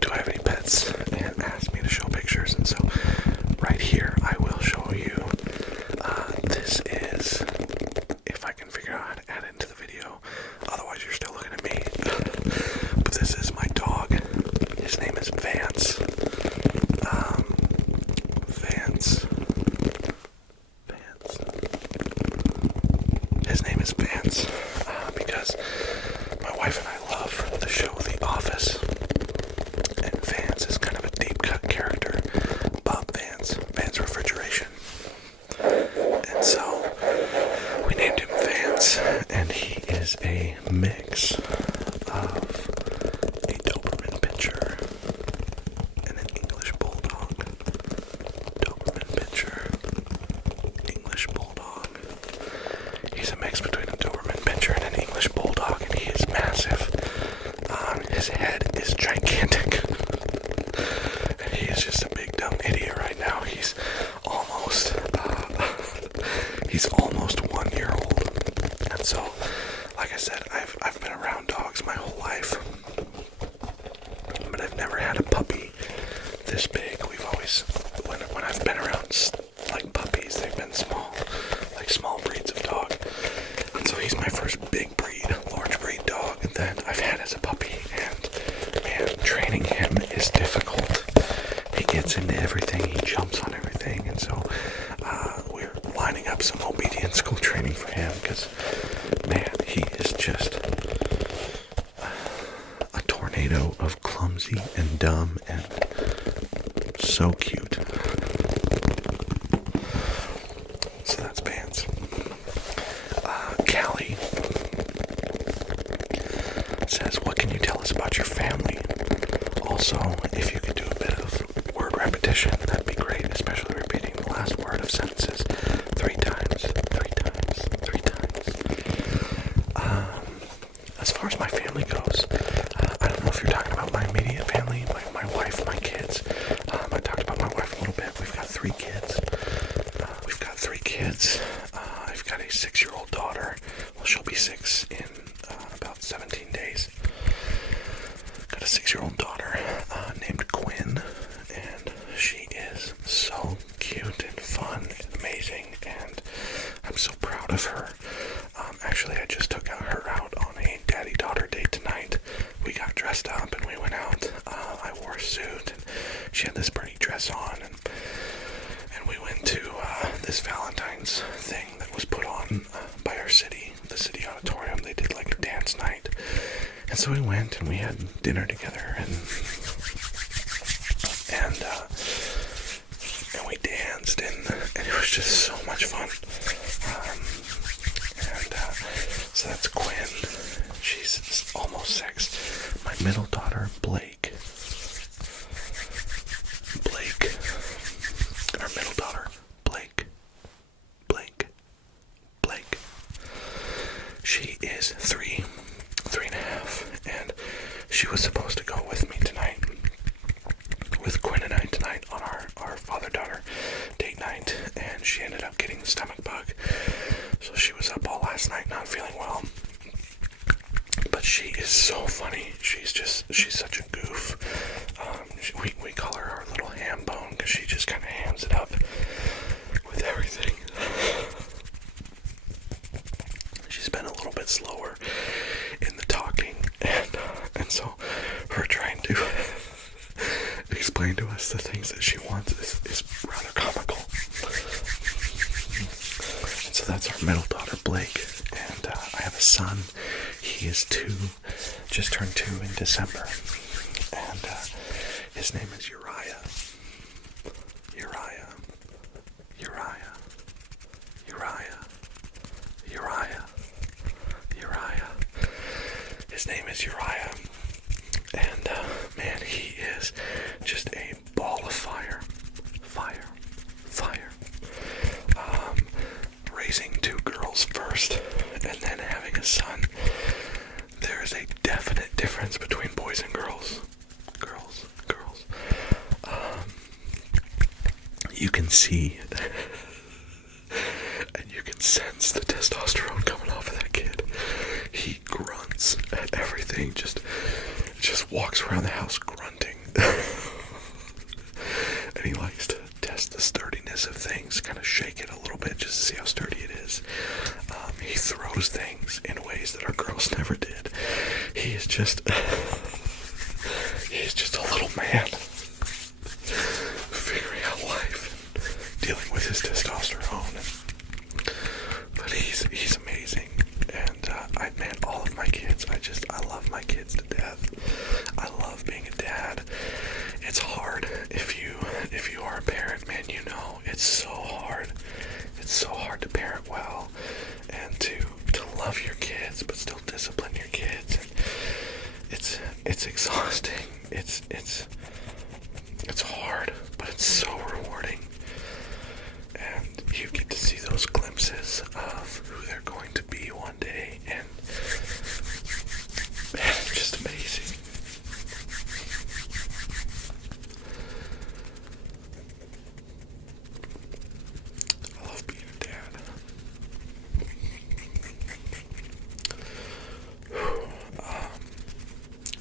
do I have any pets? And asked me to show pictures. And so right here, I will show you. This is, if I can figure out how to add it into the video. Otherwise, you're still looking at me. But this is my dog. His name is Vance. His name is Vance because my wife and I love the show The Office, and Vance is kind of a deep cut character. Bob Vance Refrigeration, and so we named him Vance, and he is a mix of a Doberman Pinscher and an English Bulldog. Doberman Pinscher, English Bulldog. He's a mix between a Doberman Pinscher and an English Bulldog, and he is massive. His head is gigantic. And he is just a big dumb idiot right now. He's almost 1 year old. And so, like I said, I've been around dogs my whole life, but I've never had a puppy this big. We've always, when I've been around like puppies, they've been small, like small breeds of dog. And so he's my first big breed, large breed dog that I've had as a puppy. And man, training him is difficult. He gets into everything, he jumps on everything, and so we're lining up some obedience school training for him because, man, he is just a tornado of clumsy and dumb and so cute. So that's Vance. Callie says, what can you tell us about your family? Also, if you could do a bit of word repetition, that'd be great, especially repeating the last word of sentences 3 times, 3 times, 3 times. As far as my family goes, I don't know if you're talking about my immediate family, my wife, my kids. I talked about my wife a little bit. We've got 3 kids. I've got a 6-year-old daughter. Well, she'll be 6 in about 17 days. Got a 6-year-old daughter named Quinn, and she is so cute and fun and amazing, and I'm so proud of her. Actually, I just took her out on a daddy-daughter date tonight. We got dressed up and we went out. I wore a suit, and she had this pretty dress on, and we went to this Valentine's thing that was put on by our city, the city auditorium. They did like a dance night, and so we went and we had dinner together, and much fun. So that's Quinn. She's almost 6. My middle daughter, Blake. Our middle daughter, Blake. She is 3.5, and she was supposed to go with me tonight, with Quinn and I tonight on our father-daughter date night, and she ended up getting the stomach bug. So she was up all last night not feeling well. But she is so funny. She's such a goof. We call her our little ham bone because she just kind of hams it up with everything. She's been a little bit slower in the talking, and so her trying to explain to us the things that she wants is rather comical. And so that's our middle daughter, Blake, and I have a son. He is 2, just turned 2 in December, and his name is Uriah. His name is Uriah, and man, he is just a ball of fire. Raising 2 girls first, and then having a son, there is a definite difference between boys and girls. You can see and you can sense the testosterone coming off of that kid. He grunts at everything, just walks around the house grunting. And he likes to test the sturdiness of things, kind of shake it a little bit just to see how sturdy it is. He throws things in ways that our girls never did. He's just a little man figuring out life and dealing with his testosterone. But he's amazing. And all of my kids, I love my kids to death. I love being a dad. It's hard if you are a parent, man. You know, it's so hard. It's so hard to parent well and to love your kids but still discipline your kids. And it's exhausting. It's hard, but it's so rewarding. And you get to see those glimpses of who they're going to be one day, and man, it's just amazing. I love being a dad.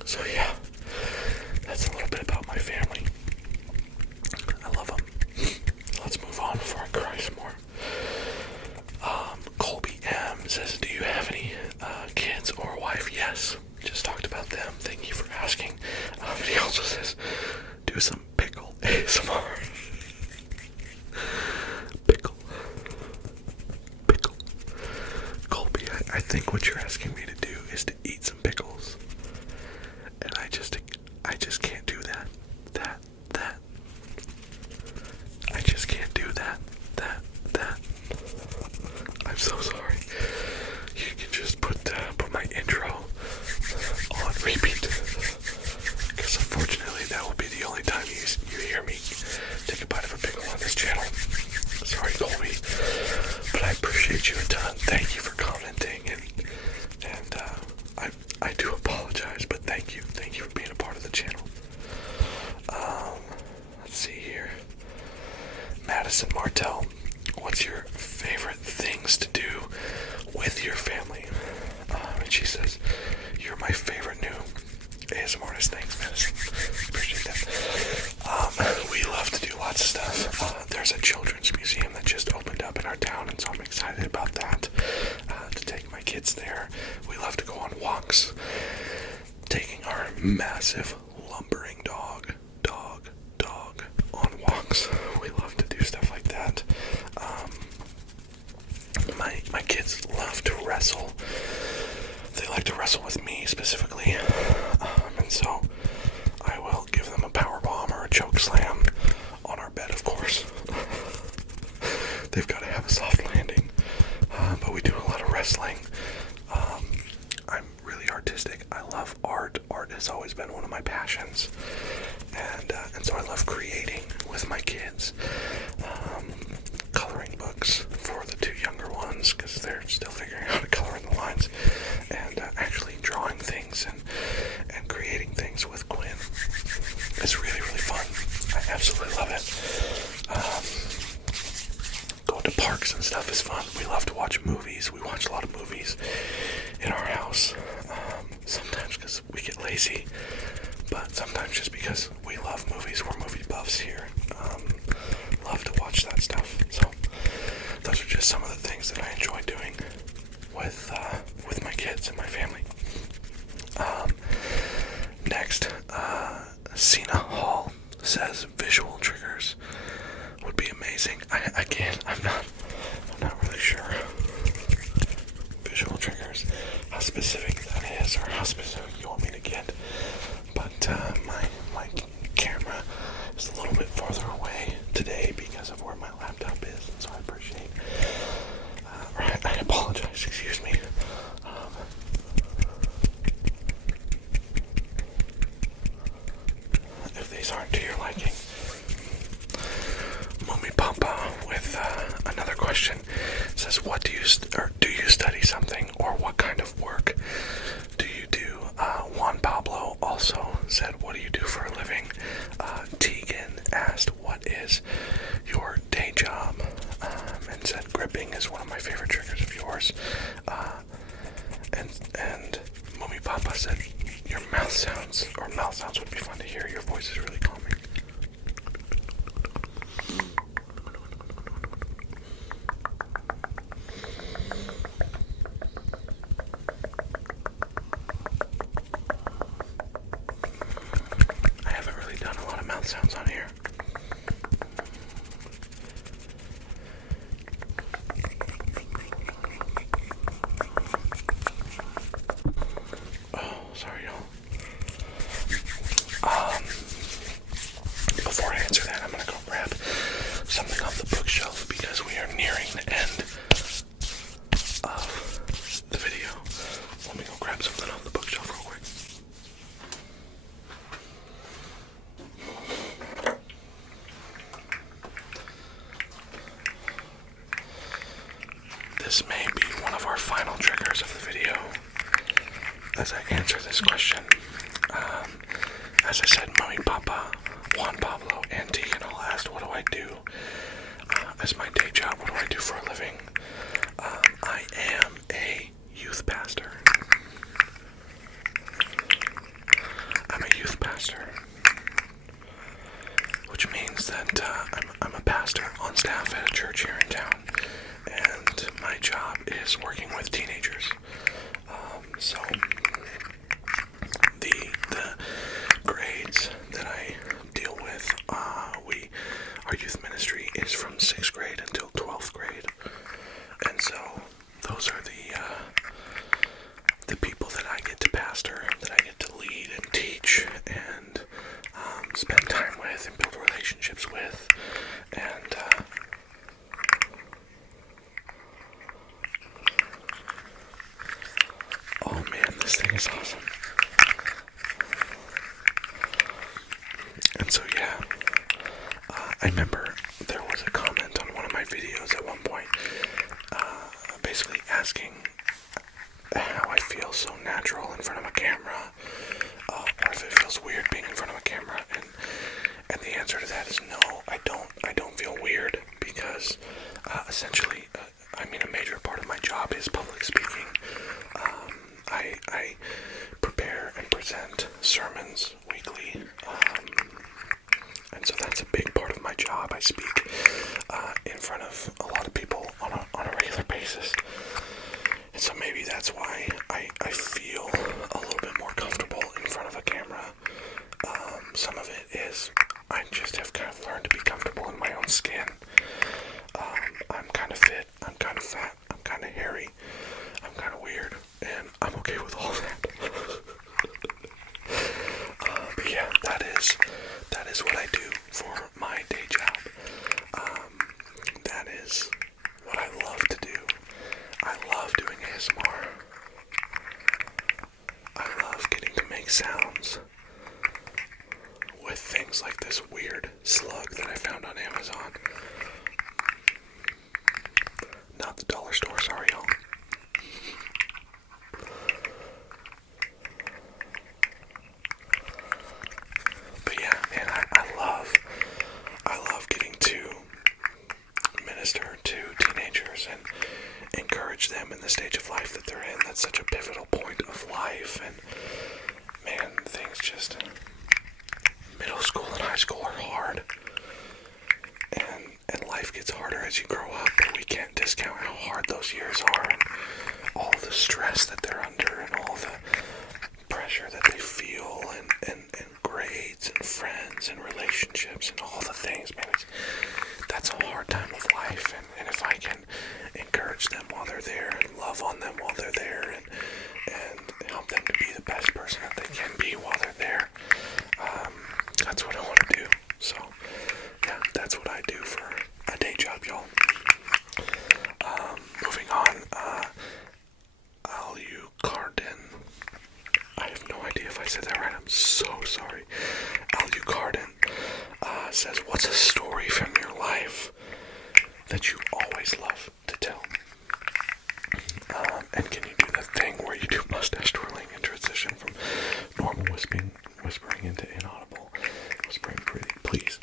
So yeah, that's a little bit about my family. I love them. Let's move on before I cry some more. Colby M says, do you have any kids or a wife? Yes, just talked about them. Thank you for asking. But he also says, do some pickle ASMR. Pickle. Colby, I think what you're asking me to do is to eat some pickles. And I just can't do that. I just can't do that. I'm so sorry. You can just put my intro on repeat, because unfortunately that will be the only time you hear me take a bite of a pickle on this channel. Sorry, Colby, but I appreciate you a ton. Thank you for commenting, and I do apologize, but thank you for being a part of the channel. Let's see here. Madison Martell, what's your favorite things to do with your family? And she says, you're my favorite new ASMR artist. Thanks, Madison. Appreciate that. We love to do lots of stuff. There's a children's museum that just opened up in our town, and so I'm excited about that, to take my kids there. We love to go on walks, taking our massive lumbering dog on walks. We love to do stuff like that. My kids love to wrestle. They like to wrestle with me specifically, and so I will give them a power bomb or a choke slam on our bed, of course. They've got to have have a soft landing. But we do a lot of wrestling. I'm really artistic. I love art. Art has always been one of my passions. And so I love creating with my kids. Coloring books for the two younger ones because they're still figuring out how to color in the lines. And actually drawing things and creating things with Quinn. It's really, really fun. I absolutely love it. Going to parks and stuff is fun. We love to watch movies. We watch a lot of movies in our house. Sometimes because we get lazy, but sometimes just because we love movies. We're movie buffs here. Love to watch that stuff. So those are just some of the things that I enjoy doing with my kids and my family. Next, Cena Hall says visual triggers would be amazing. I'm not really sure. Visual triggers, how specific that is, or how specific you want me to get. But my camera is a little bit farther away today because of where my laptop is, and so I appreciate. I apologize. Excuse me. If these aren't to your liking. Mommy Papa with another question says, "What do you study something, or what kind of work do you do?" Juan Pablo also said, "What do you do for a living?" Tegan asked, "What is your day job?" And said, "Gripping is one of my favorite triggers of yours." And Mommy Papa said, "Your mouth sounds would be fun to hear. Your voice is really calming." I haven't really done a lot of mouth sounds on here. Sorry, y'all. Before I answer that, I'm gonna go grab something off the bookshelf because we are nearing the end of the video. Let me go grab something off the bookshelf real quick. This may be one of our final triggers of the video as I answer this question. As I said, Mommy Papa, Juan Pablo, and Tegan all asked, what do I do as my day job? What do I do for a living? I am a youth pastor. I'm a youth pastor, which means that I'm a pastor on staff at a church here in town, and my job is working with teenagers. So the grades that I deal with, our youth ministry is from 6th grade until 12th grade, and so those are the people that I get to pastor, that I get to lead and teach and spend time with and build relationships with, and oh man, this thing is awesome. And so yeah, I remember there was a comment on one of my videos at one point, basically asking how I feel so natural in front of a camera, or if it feels weird being in front of a camera, and the answer to that is no, I don't feel weird, because essentially, a major part of my job is public speaking. I prepare and present sermons weekly, and so that's a big part of my job. I speak in front of a lot of people on a regular basis, and so maybe that's why I feel a little bit more comfortable in front of a camera. Some of it is I just have kind of learned to be comfortable in my own skin. I'm kind of fit, I'm kind of fat, I'm kind of hairy, I'm kind of weird, and I'm okay with all that. But yeah, that is what I do for my day job. That is what at such a pivotal point of life, and man, things just, middle school and high school are hard, and life gets harder as you grow up, but we can't discount how hard those years are, and all the stress that they're under, and all the pressure that they feel, and grades, and friends, and relationships, and all the things, man, that's a hard time of life, and if I can encourage them while they're there, and love on them while they're there, and help them to be the best person that they can be while they're there, that's what I want to do. So, yeah, that's what I do for a day job, y'all. Moving on, Alucardin. I have no idea if I said that right. I'm so sorry. Alucardin says, what's a story from your life that you always love to tell? And can you do the thing where you do mustache twirling and transition from normal whispering into inaudible whispering, please?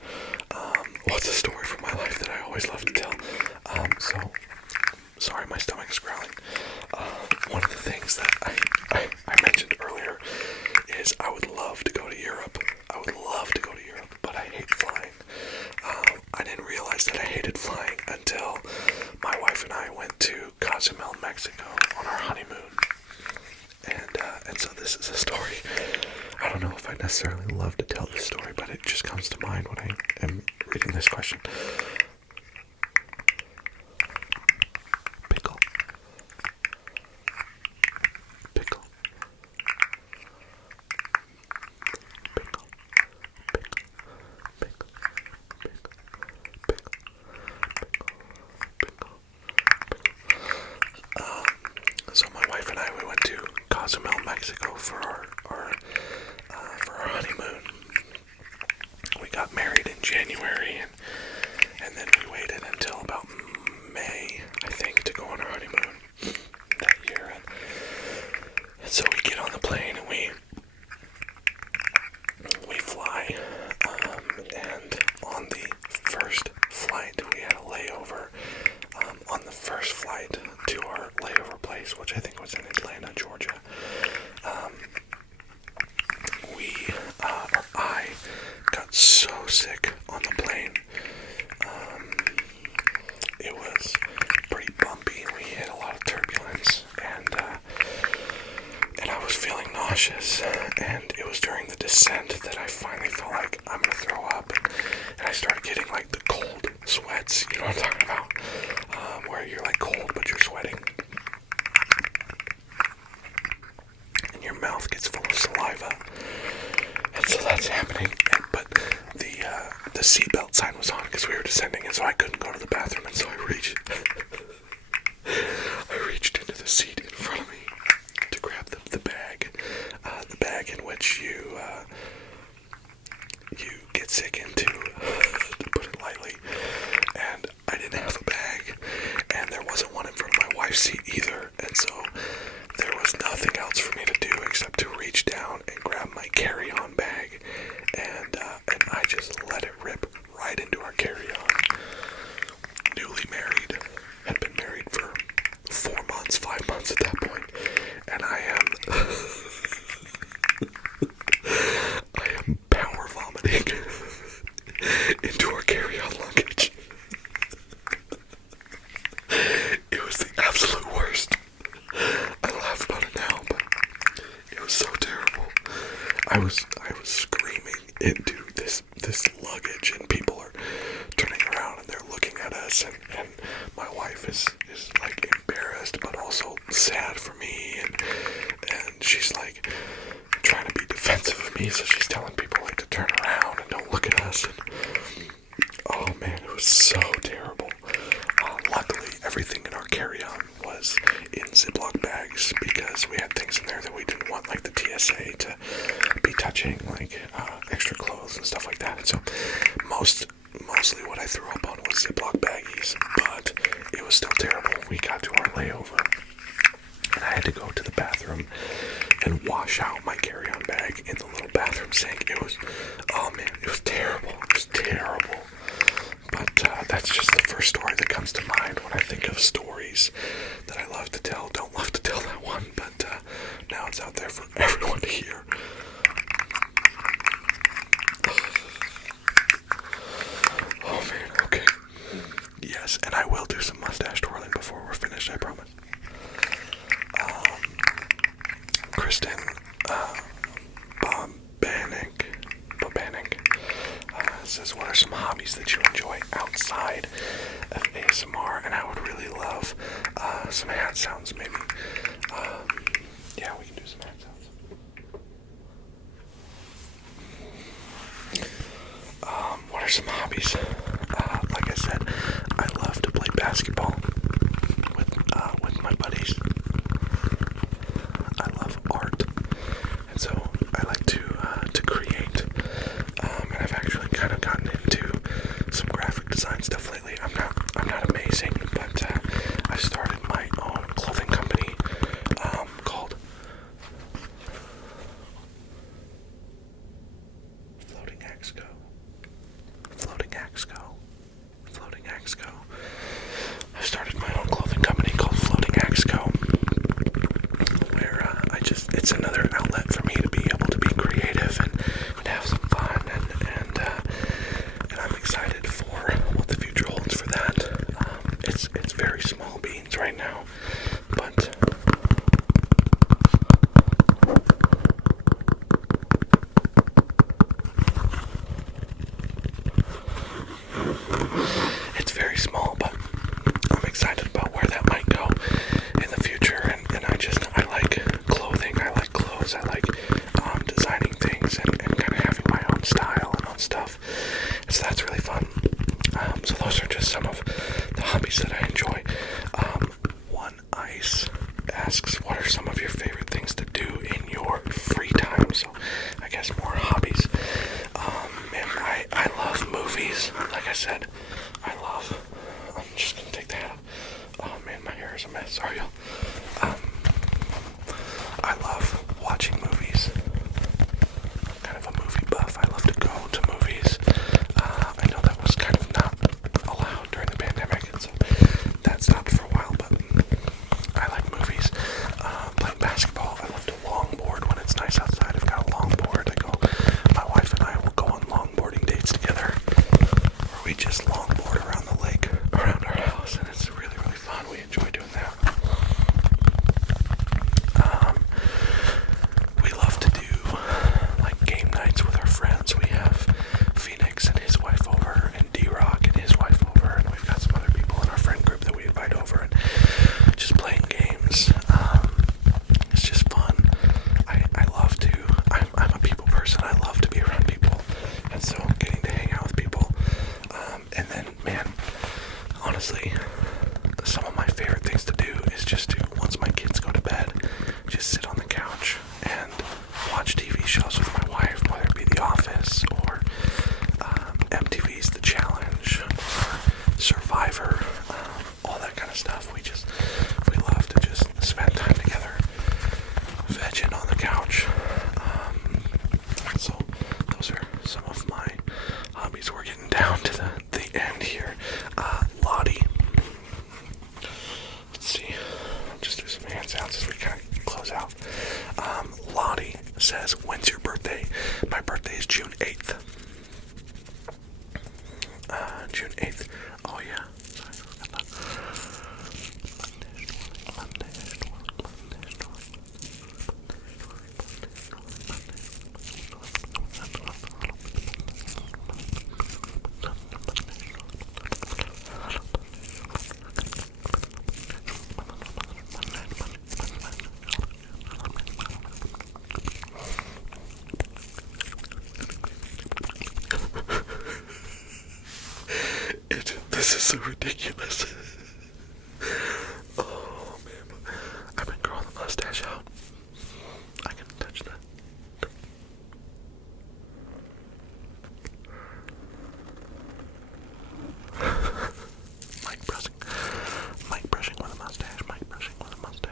What's a story from my life that I always love to tell? So, sorry, my stomach is growling. One of the things that I mentioned earlier is I would love to go to Europe. I would love to go to Europe, but I hate flying. I didn't realize that I hated flying until my wife and I went to Cozumel, Mexico on our honeymoon. And so this is a story. I don't know if I necessarily love to tell this story, but it just comes to mind when I am reading this question. Pickle. Pickle. Pickle. Pickle. Pickle. Pickle. Pickle. Pickle. So my wife and I, we went to Cozumel, Mexico for our honeymoon. We got married in January, and then we waited until about May, I think, to go on our honeymoon that year. And so we get on the plane and we fly. And on the first flight, we had a layover. On the first flight to our layover place, which I think was in Atlanta, Georgia, I got so sick on the plane. It was pretty bumpy. We hit a lot of turbulence, and I was feeling nauseous. And it was during the descent that I finally felt like I'm gonna throw up, and I started getting like the cold sweats. You know what I'm talking about? Where you're like cold, but you're sweating, and your mouth gets full of saliva. And so that's happening, but the seatbelt sign was on because we were descending, and so I couldn't go to the bathroom, and so I reached into the seat in front of me to grab the bag in which you get sick into, to put it lightly, and I didn't have a bag, and there wasn't one in front of my wife's seat either, and so there was nothing else for me to do except to reach down and grab my carry-on bag, and I just let it rip right into our carry-on. Newly married, had been married for 4 months, 5 months at that point, and I am power vomiting into our carry-on luggage. It was the absolute worst. I laugh about it now, but it was so terrible. I was screaming into this luggage, and people are turning around and they're looking at us, and my wife is like embarrassed but also sad for me, and she's like trying to be defensive of me, so she's telling people like to turn around and don't look at us, and oh man, it was so terrible. Luckily, everything in our carry-on was in Ziploc bags because we had things in there that we didn't want, like the TSA to be touching, like extra clothes and stuff like that. And so mostly what I threw up on was Ziploc baggies, but it was still terrible. We got to our layover, and I had to go to the bathroom and wash out my carry-on bag in the little bathroom sink. It was, oh man, it was terrible. It was terrible. But that's just the first story that comes to mind when I think of stories that I love to tell. Don't love to tell that one, but hobbies that you enjoy outside of ASMR, and I would really love some hat sounds, maybe. Yeah, we can do some hat sounds. What are some hobbies? Like I said, I love to play basketball with my buddies. I love art, and so I like to create. And I've actually kind of gotten into some graphic design stuff lately. I'm not amazing, but I started my own clothing company called Floating Exco. I started my own clothing company called Floating Exco, where it's another outlet for me to be able to be creative and have some fun, and I'm excited for what the future holds for that. It's very small beans right now, but it's very small, but I'm excited about where that might go in the future, and I like clothing, I like clothes, I like designing things and kind of having my own style and own stuff, so that's really fun. So those are just some of the hobbies that I enjoy. One Ice asks, what are some of your favorite things to do in your free time? So I guess more hobbies. And I love movies. Like I said, I'm just gonna take that off. Oh man, my hair is a mess. Sorry, y'all. I love watching movies. I'm kind of a movie buff. I love to go to movies. I know that was kind of not allowed during the pandemic, and so that stopped for a while, but I like movies. Playing basketball. I love to longboard when it's nice outside. I've got a longboard. My wife and I will go on longboarding dates together, where we just longboard around the lake, around our house, and it's really, really fun. We enjoy doing that. We love to do like game nights with our friends. We have Phoenix and his wife over, and D-Rock and his wife over, and we've got some other people in our friend group that we invite over, and just playing games. It's just fun. I love to, I'm a people person. I love to be around people, and so getting to hang out with people. And then, man, honestly, some of my favorite things to do is just to, once my kids go to bed, just sit on the couch and watch TV shows with my wife, whether it be The Office or MTV's The Challenge or Survivor, all that kind of stuff. We love to just spend time together, vegging on the couch. So those are some of my hobbies. We're getting down to the end here. Lottie. Let's see. I'll just do some hand sounds as we kind of close out. Lottie says, when's your birthday? My birthday is June 8th. June 8th. Oh yeah. This is so ridiculous. Oh man, I've been growing the mustache out. I can touch that. Mic brushing with a mustache. Mic brushing with a mustache.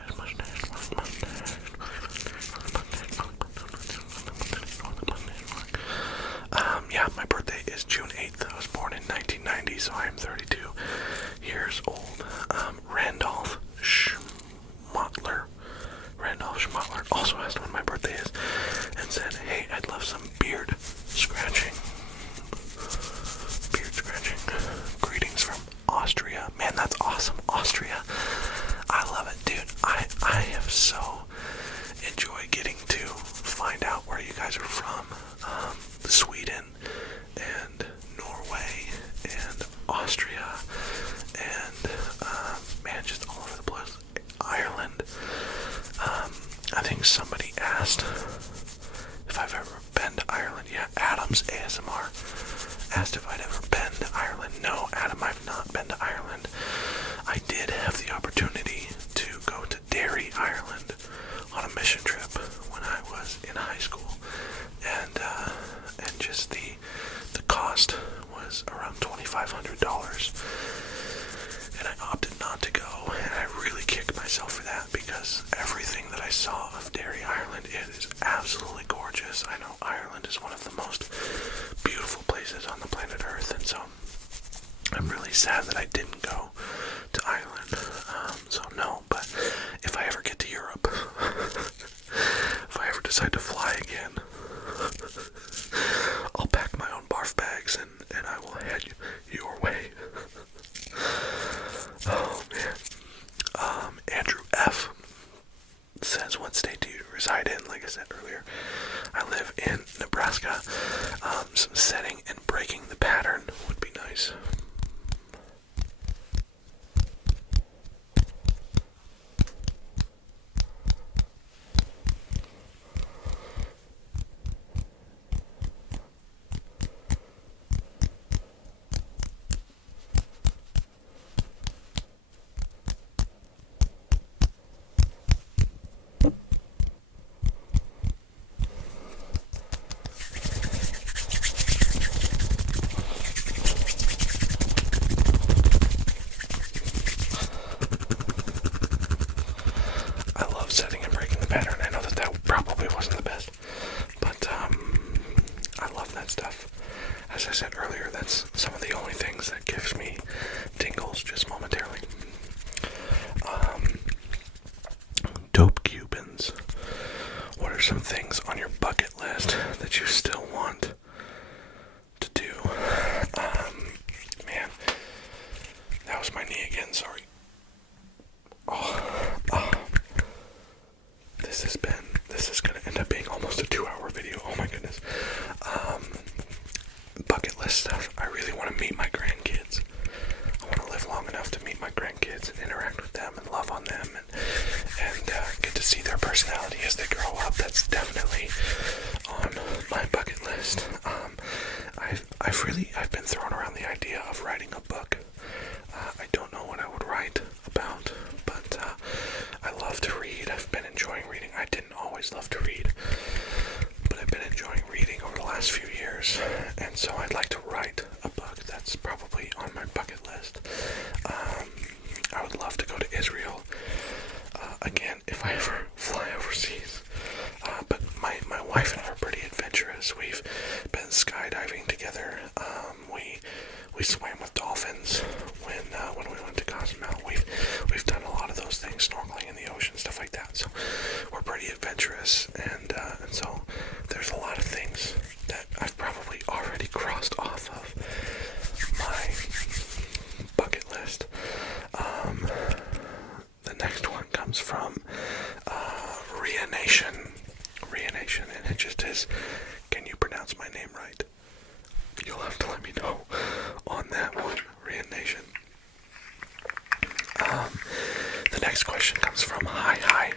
Yeah, my birthday is June 8th. I was born in 1990, so I am 32 years old. Randolph Schmottler also asked when my birthday is and said, hey, I'd love some beard scratching. Greetings from Austria. Man, that's awesome. Austria. I love it, dude. I have so enjoyed getting to find out where you guys are from. Sweden and Norway $500. And I opted not to go, and I really kicked myself for that because everything that I saw of Derry, Ireland, it is absolutely gorgeous. I know Ireland is one of the most beautiful places on the planet Earth, and so I'm really sad that I didn't go to Ireland. So no, but if I ever get to Europe, if I ever decide to fly again, I'll pack my own barf bags and I will head your way. Oh man. Andrew F. says, what state do you reside in? Like I said earlier, I live in Nebraska. Some setting and breaking the pattern would be nice. Setting and breaking the pattern. I know that probably wasn't the best, but I love that stuff. As I said earlier, that's some of the only things that gives me tingles just momentarily. Dope Cubans. What are some things on your bucket list that you still want to do? Man, that was my knee again, sorry. This is going to end up being almost a 2-hour video. Oh my goodness. Bucket list stuff. I really want to meet my grandkids. I want to live long enough to meet my grandkids and interact with them and love on them and get to see their personality as they grow up. That's definitely on my bucket list. I've been throwing around the idea of writing a book. I don't know what I would write about, but I love to read. I've been enjoying reading. I didn't always love to read, but I've been enjoying reading over the last few years, and so I'd like to write a book. That's probably on my bucket list. I would love to go to Israel again if I ever fly overseas. But my wife and I are pretty adventurous. We've been skydiving together. We swam with dolphins when we went to Cozumel. We've done a lot of those things, snorkeling in the ocean, stuff like that. So we're pretty adventurous, and so there's a lot of things that I've probably already crossed off of my bucket list. The next one comes from Rhea Nation, and it just is, can you pronounce my name right? You'll have to let me know on that one, Rhea Nation. The next question comes from Hi.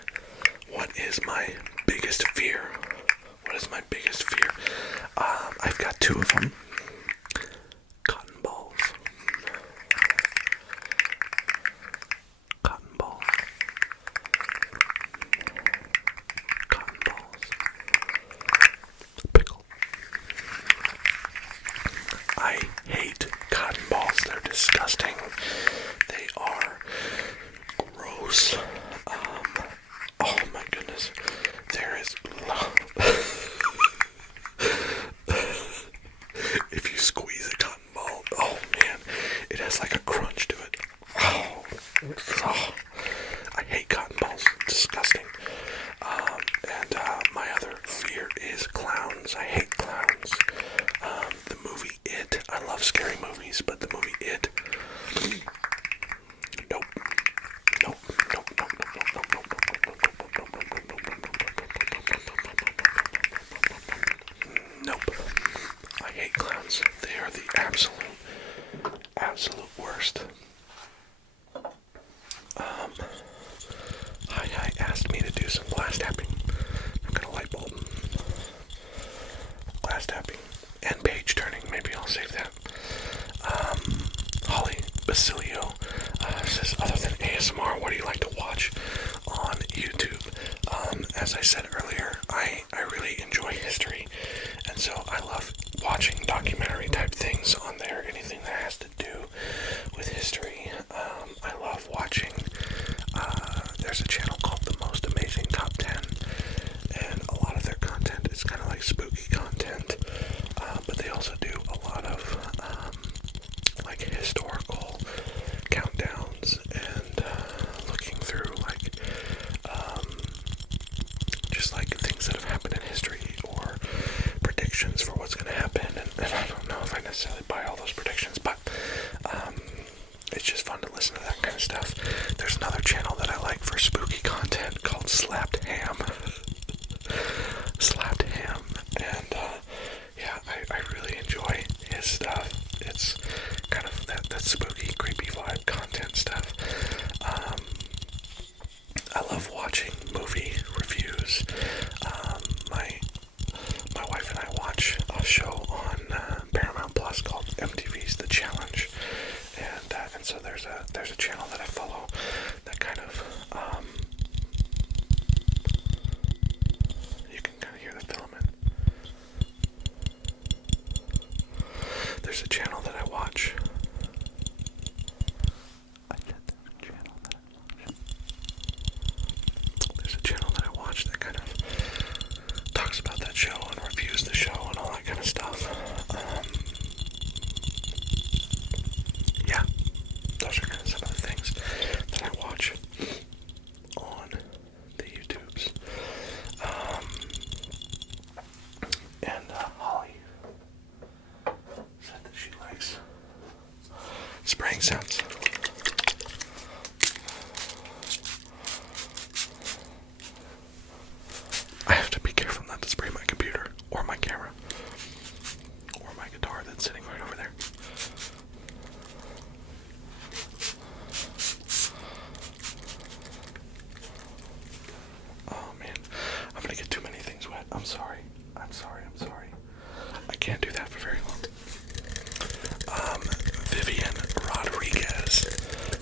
What is my biggest fear? What is my biggest fear? I've got two of them. Cotton balls. Cotton balls. Cotton balls. Pickle. I hate cotton balls. They're disgusting. They are gross. Oh my goodness. There is if you squeeze a cotton ball, oh man, it has like a crunch to it. Oh, I hate cotton balls. Disgusting. And my other fear is clowns. I hate clowns. The movie It. I love scary movies, but the movie It. Nope. I hate clowns. They are the absolute worst. Hi asked me to do some glass tapping. I've got a light bulb. Glass tapping and page turning. Maybe I'll save that. Holly Basilio says, other than ASMR, what do you like to watch on YouTube? As I said earlier, I really enjoy history, and so I love watching documentary type things on there. Anything that has to spraying sounds. I have to be careful not to spray my computer or my camera or my guitar that's sitting right over there. Oh man, I'm gonna get too many things wet. I'm sorry. I can't do that for very long. Vivian Rodriguez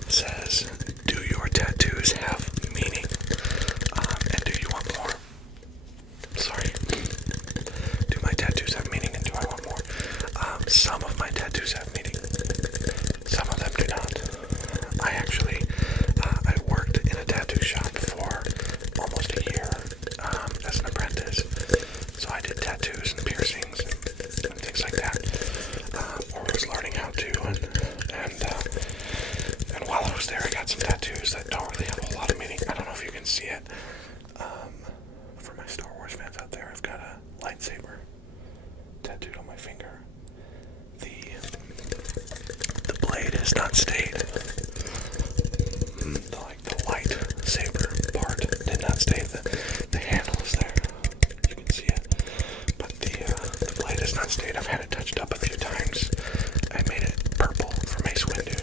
says, do your tattoos have meaning? And do you want more? Sorry. Do my tattoos have meaning and do I want more? Some of my tattoos have meaning. Some of them do not. I actually, I worked in a tattoo shop for almost a year as an apprentice. So I did tattoos and piercings and things like that. Or was learning how to, and while I was there, I got some tattoos that don't really have a whole lot of meaning. I don't know if you can see it. For my Star Wars fans out there, I've got a lightsaber tattooed on my finger. The blade has not stayed. The lightsaber part did not stay. The handle is there. You can see it. But the blade has not stayed. I've had it touched up a few times. I made it purple for Mace Windu.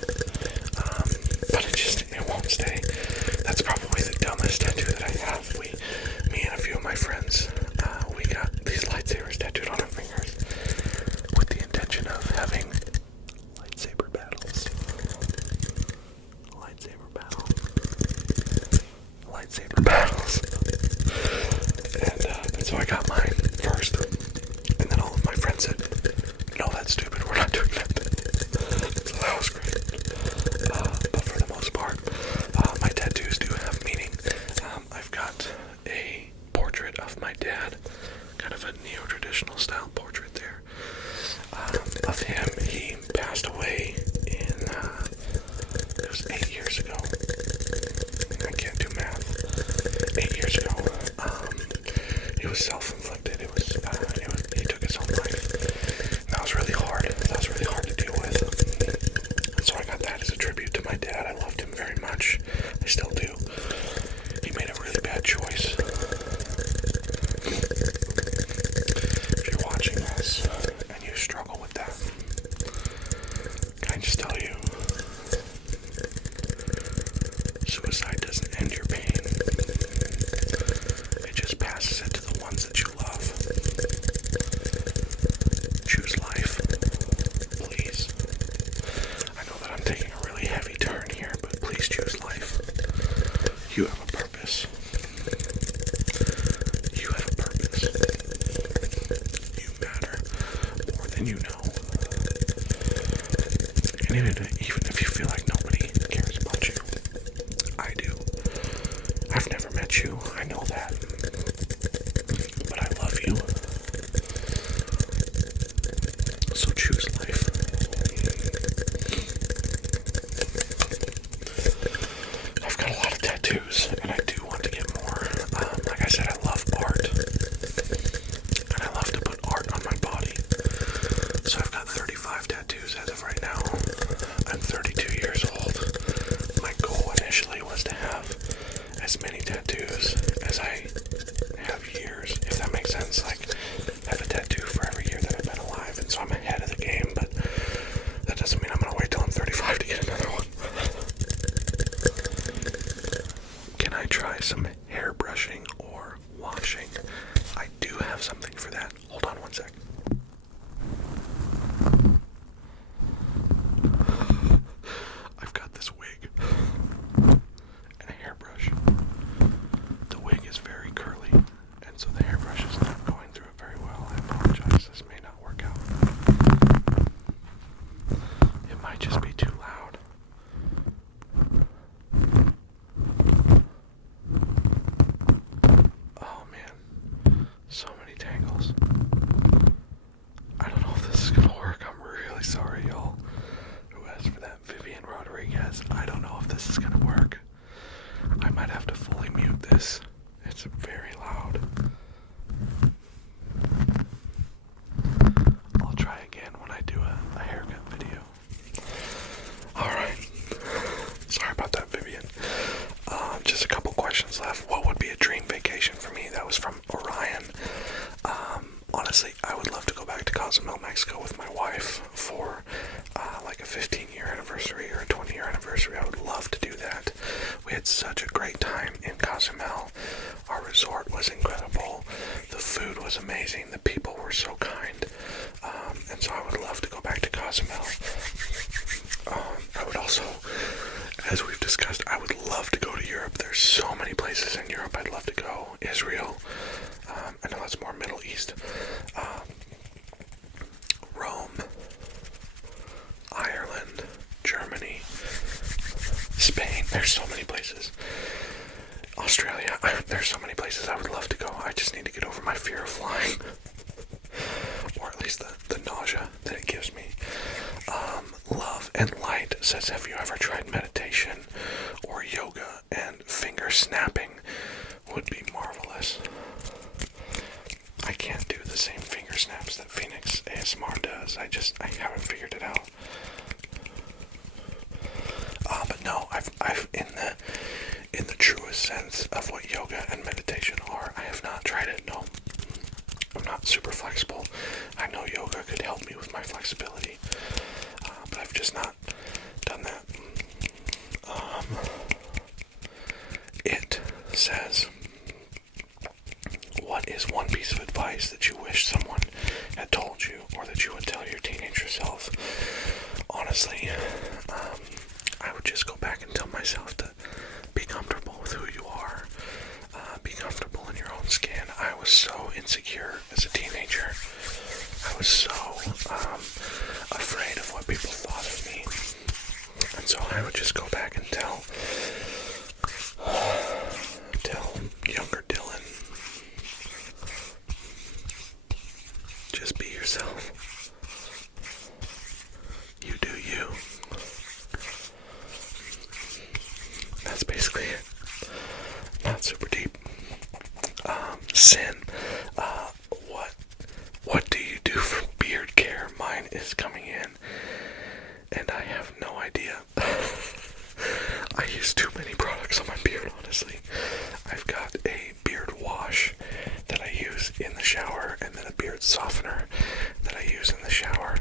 But it won't stay. That's probably the dumbest tattoo that I have. Me and a few of my friends, we got these lightsabers tattooed on our fingers with the intention of having lightsaber battles. And so I got mine first. And then all of my friends said, no, that's stupid, we're not doing that. So that was great. But for the most part, my tattoos do have meaning. I've got a portrait of my dad, kind of a neo-traditional style portrait there, of him. He passed away it was 8 years ago. I can't do math. 8 years ago. It was self-inflicted. He took his own life. And that was really hard. That was really hard to deal with. And so I got that as a tribute to my dad. I loved him very much. I still do. He made a really bad choice. If you're watching this and you struggle with that, can I just tell you, suicide doesn't end your pain. It just passes it to the ones that you love. Choose life, please. I know that I'm taking a really heavy turn here, but please choose life. You have a purpose. You have a purpose. You matter more than you know. And even if you feel like nobody cares about you, I do. I've never met you, I know that. But I love you. So choose life. I've got a lot of tattoos, and I do want to get more. Like I said, I love art. And I love to put art on my body. So I've got 35 tattoos as of right now. I'm 32 years old. My goal initially was to have as many tattoos as I have years, if that makes sense. Like, have a tattoo for every year that I've been alive, and so I'm ahead of the game, but that doesn't mean I'm gonna wait till I'm 35 to get another one. Can I try some hair brushing or washing? I do have something for that. Hold on one sec. I've got this wig and a hairbrush. The wig is very curly, and so the hairbrush is not going through it very well. I apologize, this may not work out. It might just be too loud. Oh man, so many tangles. I don't know if this is gonna work. I'm really sorry, y'all. Who asked for that? Vivian Rodriguez. I don't know if this is gonna work. I might have to fully mute this. It's very loud. I'll try again when I do a haircut video. such a great time in Cozumel. Our resort was incredible. The food was amazing. The people were so kind. And so I would love to go back to Cozumel. I would also, as we've discussed, I would love to go to Europe. There's so many places in Europe I'd love to go. Israel. I know that's more Middle East. Rome. Ireland. Germany. Spain. There's so many places. Australia. There's so many places I would love to go. I just need to get over my fear of flying. Or at least the nausea that it gives me. Love and Light says, have you ever tried meditation or yoga? And finger snapping would be marvelous. I can't do the same finger snaps that Phoenix ASMR does. I haven't figured it out. But no, I've in the truest sense of what yoga and meditation are, I have not tried it. No, I'm not super flexible. I know yoga could help me with my flexibility, but I've just not done that. It says, what is one piece of advice that you wish someone had told you, or that you would tell your teenager self? Honestly, I would just go back and tell myself to be comfortable with who you are. Be comfortable in your own skin. I was so insecure as a teenager. I was so afraid of what people thought of me. And so I would just go back and tell younger Dylan, just be yourself. You do you. That's basically it. Not super deep. Sin. What do you do for beard care? Mine is coming in, and I have no idea. I use too many products on my beard, honestly. I've got a beard wash that I use in the shower, and then a beard softener that I use in the shower,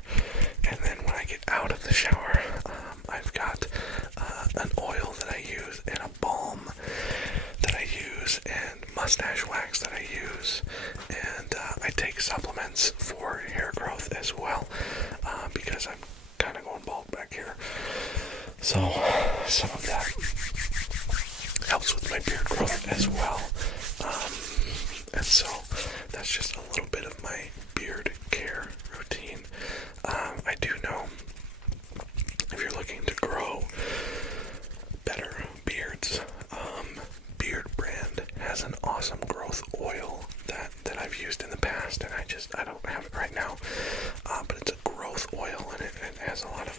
and then when I get out of the shower, I've got an oil that I use, and a balm that I use, and mustache wax that I use, and I take supplements for hair growth as well, because I'm kind of going bald back here. So some of that helps with my beard growth as well. And so that's just a little bit of my beard care routine. I do know if you're looking to grow better beards, Beard Brand has an awesome growth oil that I've used in the past, and I don't have it right now, but it's a growth oil, and it has a lot of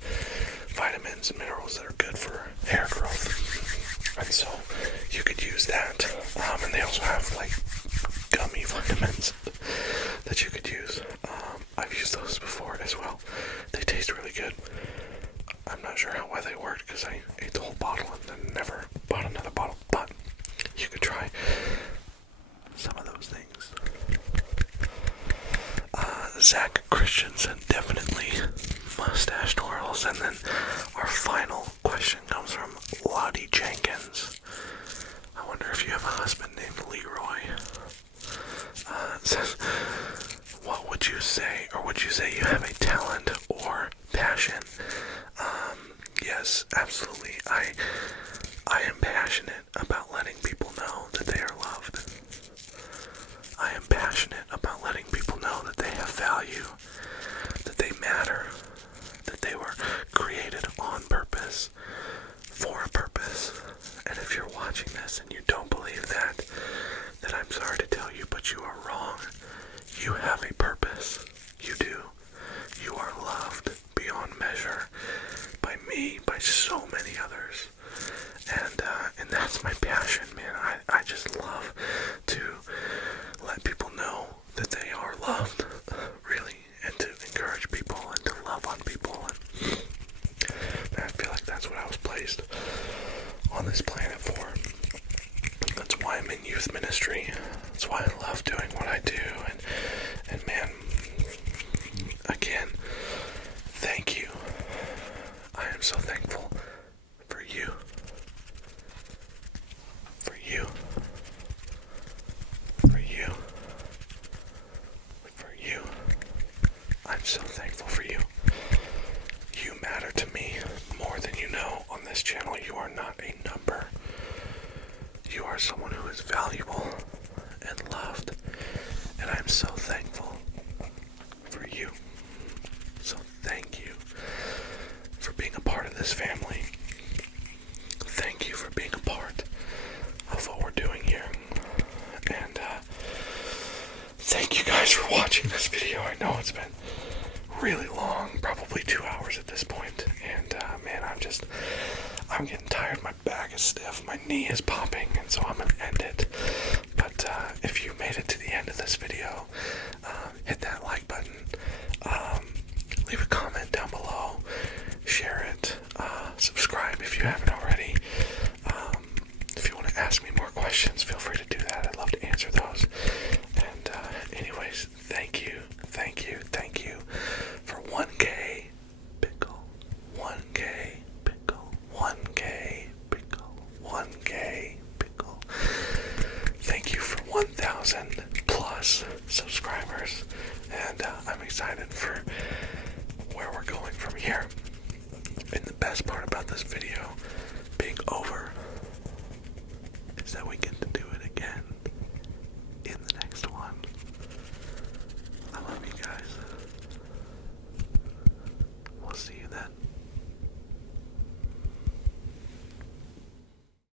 vitamins and minerals that are good for hair growth, and so you could use that, and they also have like gummy vitamins that you could use. I've used those before as well. They taste really good. I'm not sure why they worked, because I ate the whole bottle and then never bought another bottle, but you could try some of those things. Zach Christensen, definitely mustache twirls. And then our final question comes from Lottie Jenkins. I wonder if you have a husband named Leroy. Says, what would you say, or would you say you have a talent or passion? Yes, absolutely. I am passionate about letting people know that they are loved. I am passionate about letting people know that they have value, that they matter, that they were created on purpose, for a purpose. And if you're watching this and you don't believe that, then I'm sorry to tell you, but you are wrong. You have a purpose. You do. You are loved beyond measure by me, by so many others. And that's my passion, man. I just love to let people know that they are loved, really, and to encourage people and to love on people. And I feel like that's what I was placed on this planet for. That's why I'm in youth ministry. That's why I love doing what I do. And man, again, thank you. I am so thankful for you. are not a number. You are someone who is valuable and loved, and I'm so thankful for you. So thank you for being a part of this family. Thank you for being a part of what we're doing here. And thank you guys for watching this video. I know it's been really long, probably 2 hours at this point. And man, I'm getting tired. My back is stiff. My knee is popping. And so I'm going to end it. But if you made it to the end of this video, hit that like button. Leave a comment down below. Share it. Subscribe if you haven't already. If you want to ask me more questions, feel free to do that. I'd love to answer those. And anyways, thank you for 1K pickle, 1K pickle, 1K pickle, 1K pickle. Thank you for 1,000 plus subscribers, and I'm excited for where we're going from here. And the best part about this video being over is that we get to do it again.